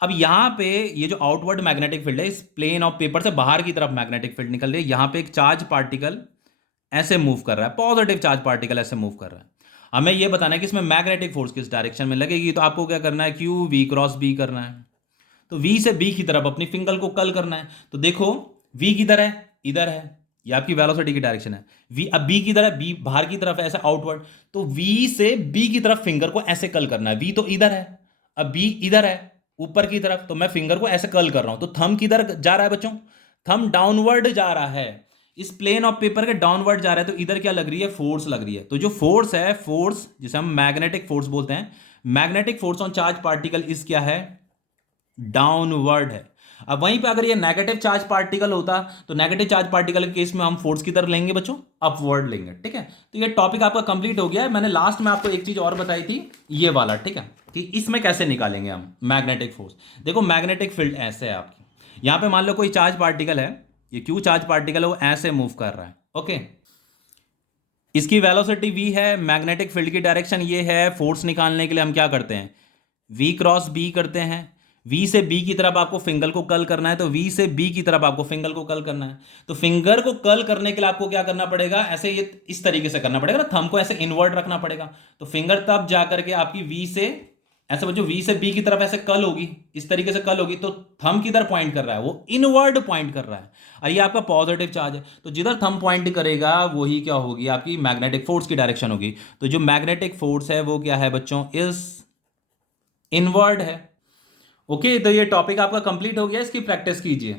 अब यहां पे ये जो आउटवर्ड मैग्नेटिक फील्ड है, इस प्लेन ऑफ पेपर से बाहर की तरफ मैग्नेटिक फील्ड निकल रही है, यहां पे एक चार्ज पार्टिकल ऐसे मूव कर रहा है, पॉजिटिव चार्ज पार्टिकल ऐसे मूव कर रहा है। हमें यह बताना है कि इसमें मैग्नेटिक फोर्स किस डायरेक्शन में लगेगी, तो आपको क्या करना है, क्यू वी क्रॉस बी करना है। तो V से B की तरफ अपनी फिंगर को कर्ल करना है। तो देखो V किधर है, इधर है, ये आपकी वेलोसिटी की डायरेक्शन है। V अब B किधर है, B बाहर की तरफ है ऐसे आउटवर्ड, तो V से B की तरफ फिंगर को ऐसे कर्ल करना है। V तो इधर है, अब B इधर है ऊपर की तरफ, तो मैं फिंगर को ऐसे कर्ल कर रहा हूं, तो थंब किधर जा रहा है बच्चों, थंब डाउनवर्ड जा रहा है, इस प्लेन ऑफ पेपर के डाउनवर्ड जा रहा है, तो इधर क्या लग रही है, फोर्स लग रही है। तो जो फोर्स है, फोर्स जिसे हम मैग्नेटिक फोर्स बोलते हैं, magnetic force on charge particle इस क्या है, डाउनवर्ड है। अब वहीं पे अगर ये नेगेटिव चार्ज पार्टिकल होता तो नेगेटिव चार्ज पार्टिकल के केस में हम फोर्स की तरफ लेंगे बच्चों, अपवर्ड लेंगे, ठीक है। तो ये टॉपिक आपका कंप्लीट हो गया है। मैंने लास्ट में आपको एक चीज और बताई थी, ये वाला, ठीक है, कि इसमें कैसे निकालेंगे हम मैग्नेटिक फोर्स। देखो मैग्नेटिक फील्ड ऐसे है आपकी, यहां पे मान लो कोई चार्ज पार्टिकल है, ये क्यू चार्ज पार्टिकल है, वो ऐसे मूव कर रहा है, ओके, इसकी वेलोसिटी v है, मैग्नेटिक फील्ड की डायरेक्शन ये है। फोर्स निकालने के लिए हम क्या करते हैं, v क्रॉस b करते हैं। V से B की तरफ आपको फिंगर को कर्ल करना है, तो V से B की तरफ आपको फिंगर को कर्ल करना है। तो फिंगर को कर्ल करने के लिए आपको क्या करना पड़ेगा, ऐसे ये इस तरीके से करना पड़ेगा ना, थंब को ऐसे इनवर्ट रखना पड़ेगा। तो फिंगर तब जाकर के आपकी V से ऐसे बच्चों V से B की तरफ ऐसे कर्ल होगी, इस तरीके से कर्ल होगी, तो थंब किधर पॉइंट कर रहा है, वो इनवर्ड पॉइंट कर रहा है, और ये आपका पॉजिटिव चार्ज है। तो जिधर थंब पॉइंट करेगा वही क्या होगी, आपकी मैग्नेटिक फोर्स की डायरेक्शन होगी। तो जो मैग्नेटिक फोर्स है वो क्या है बच्चों, इस इनवर्ड है। ओके, तो ये टॉपिक आपका कंप्लीट हो गया, इसकी प्रैक्टिस कीजिए।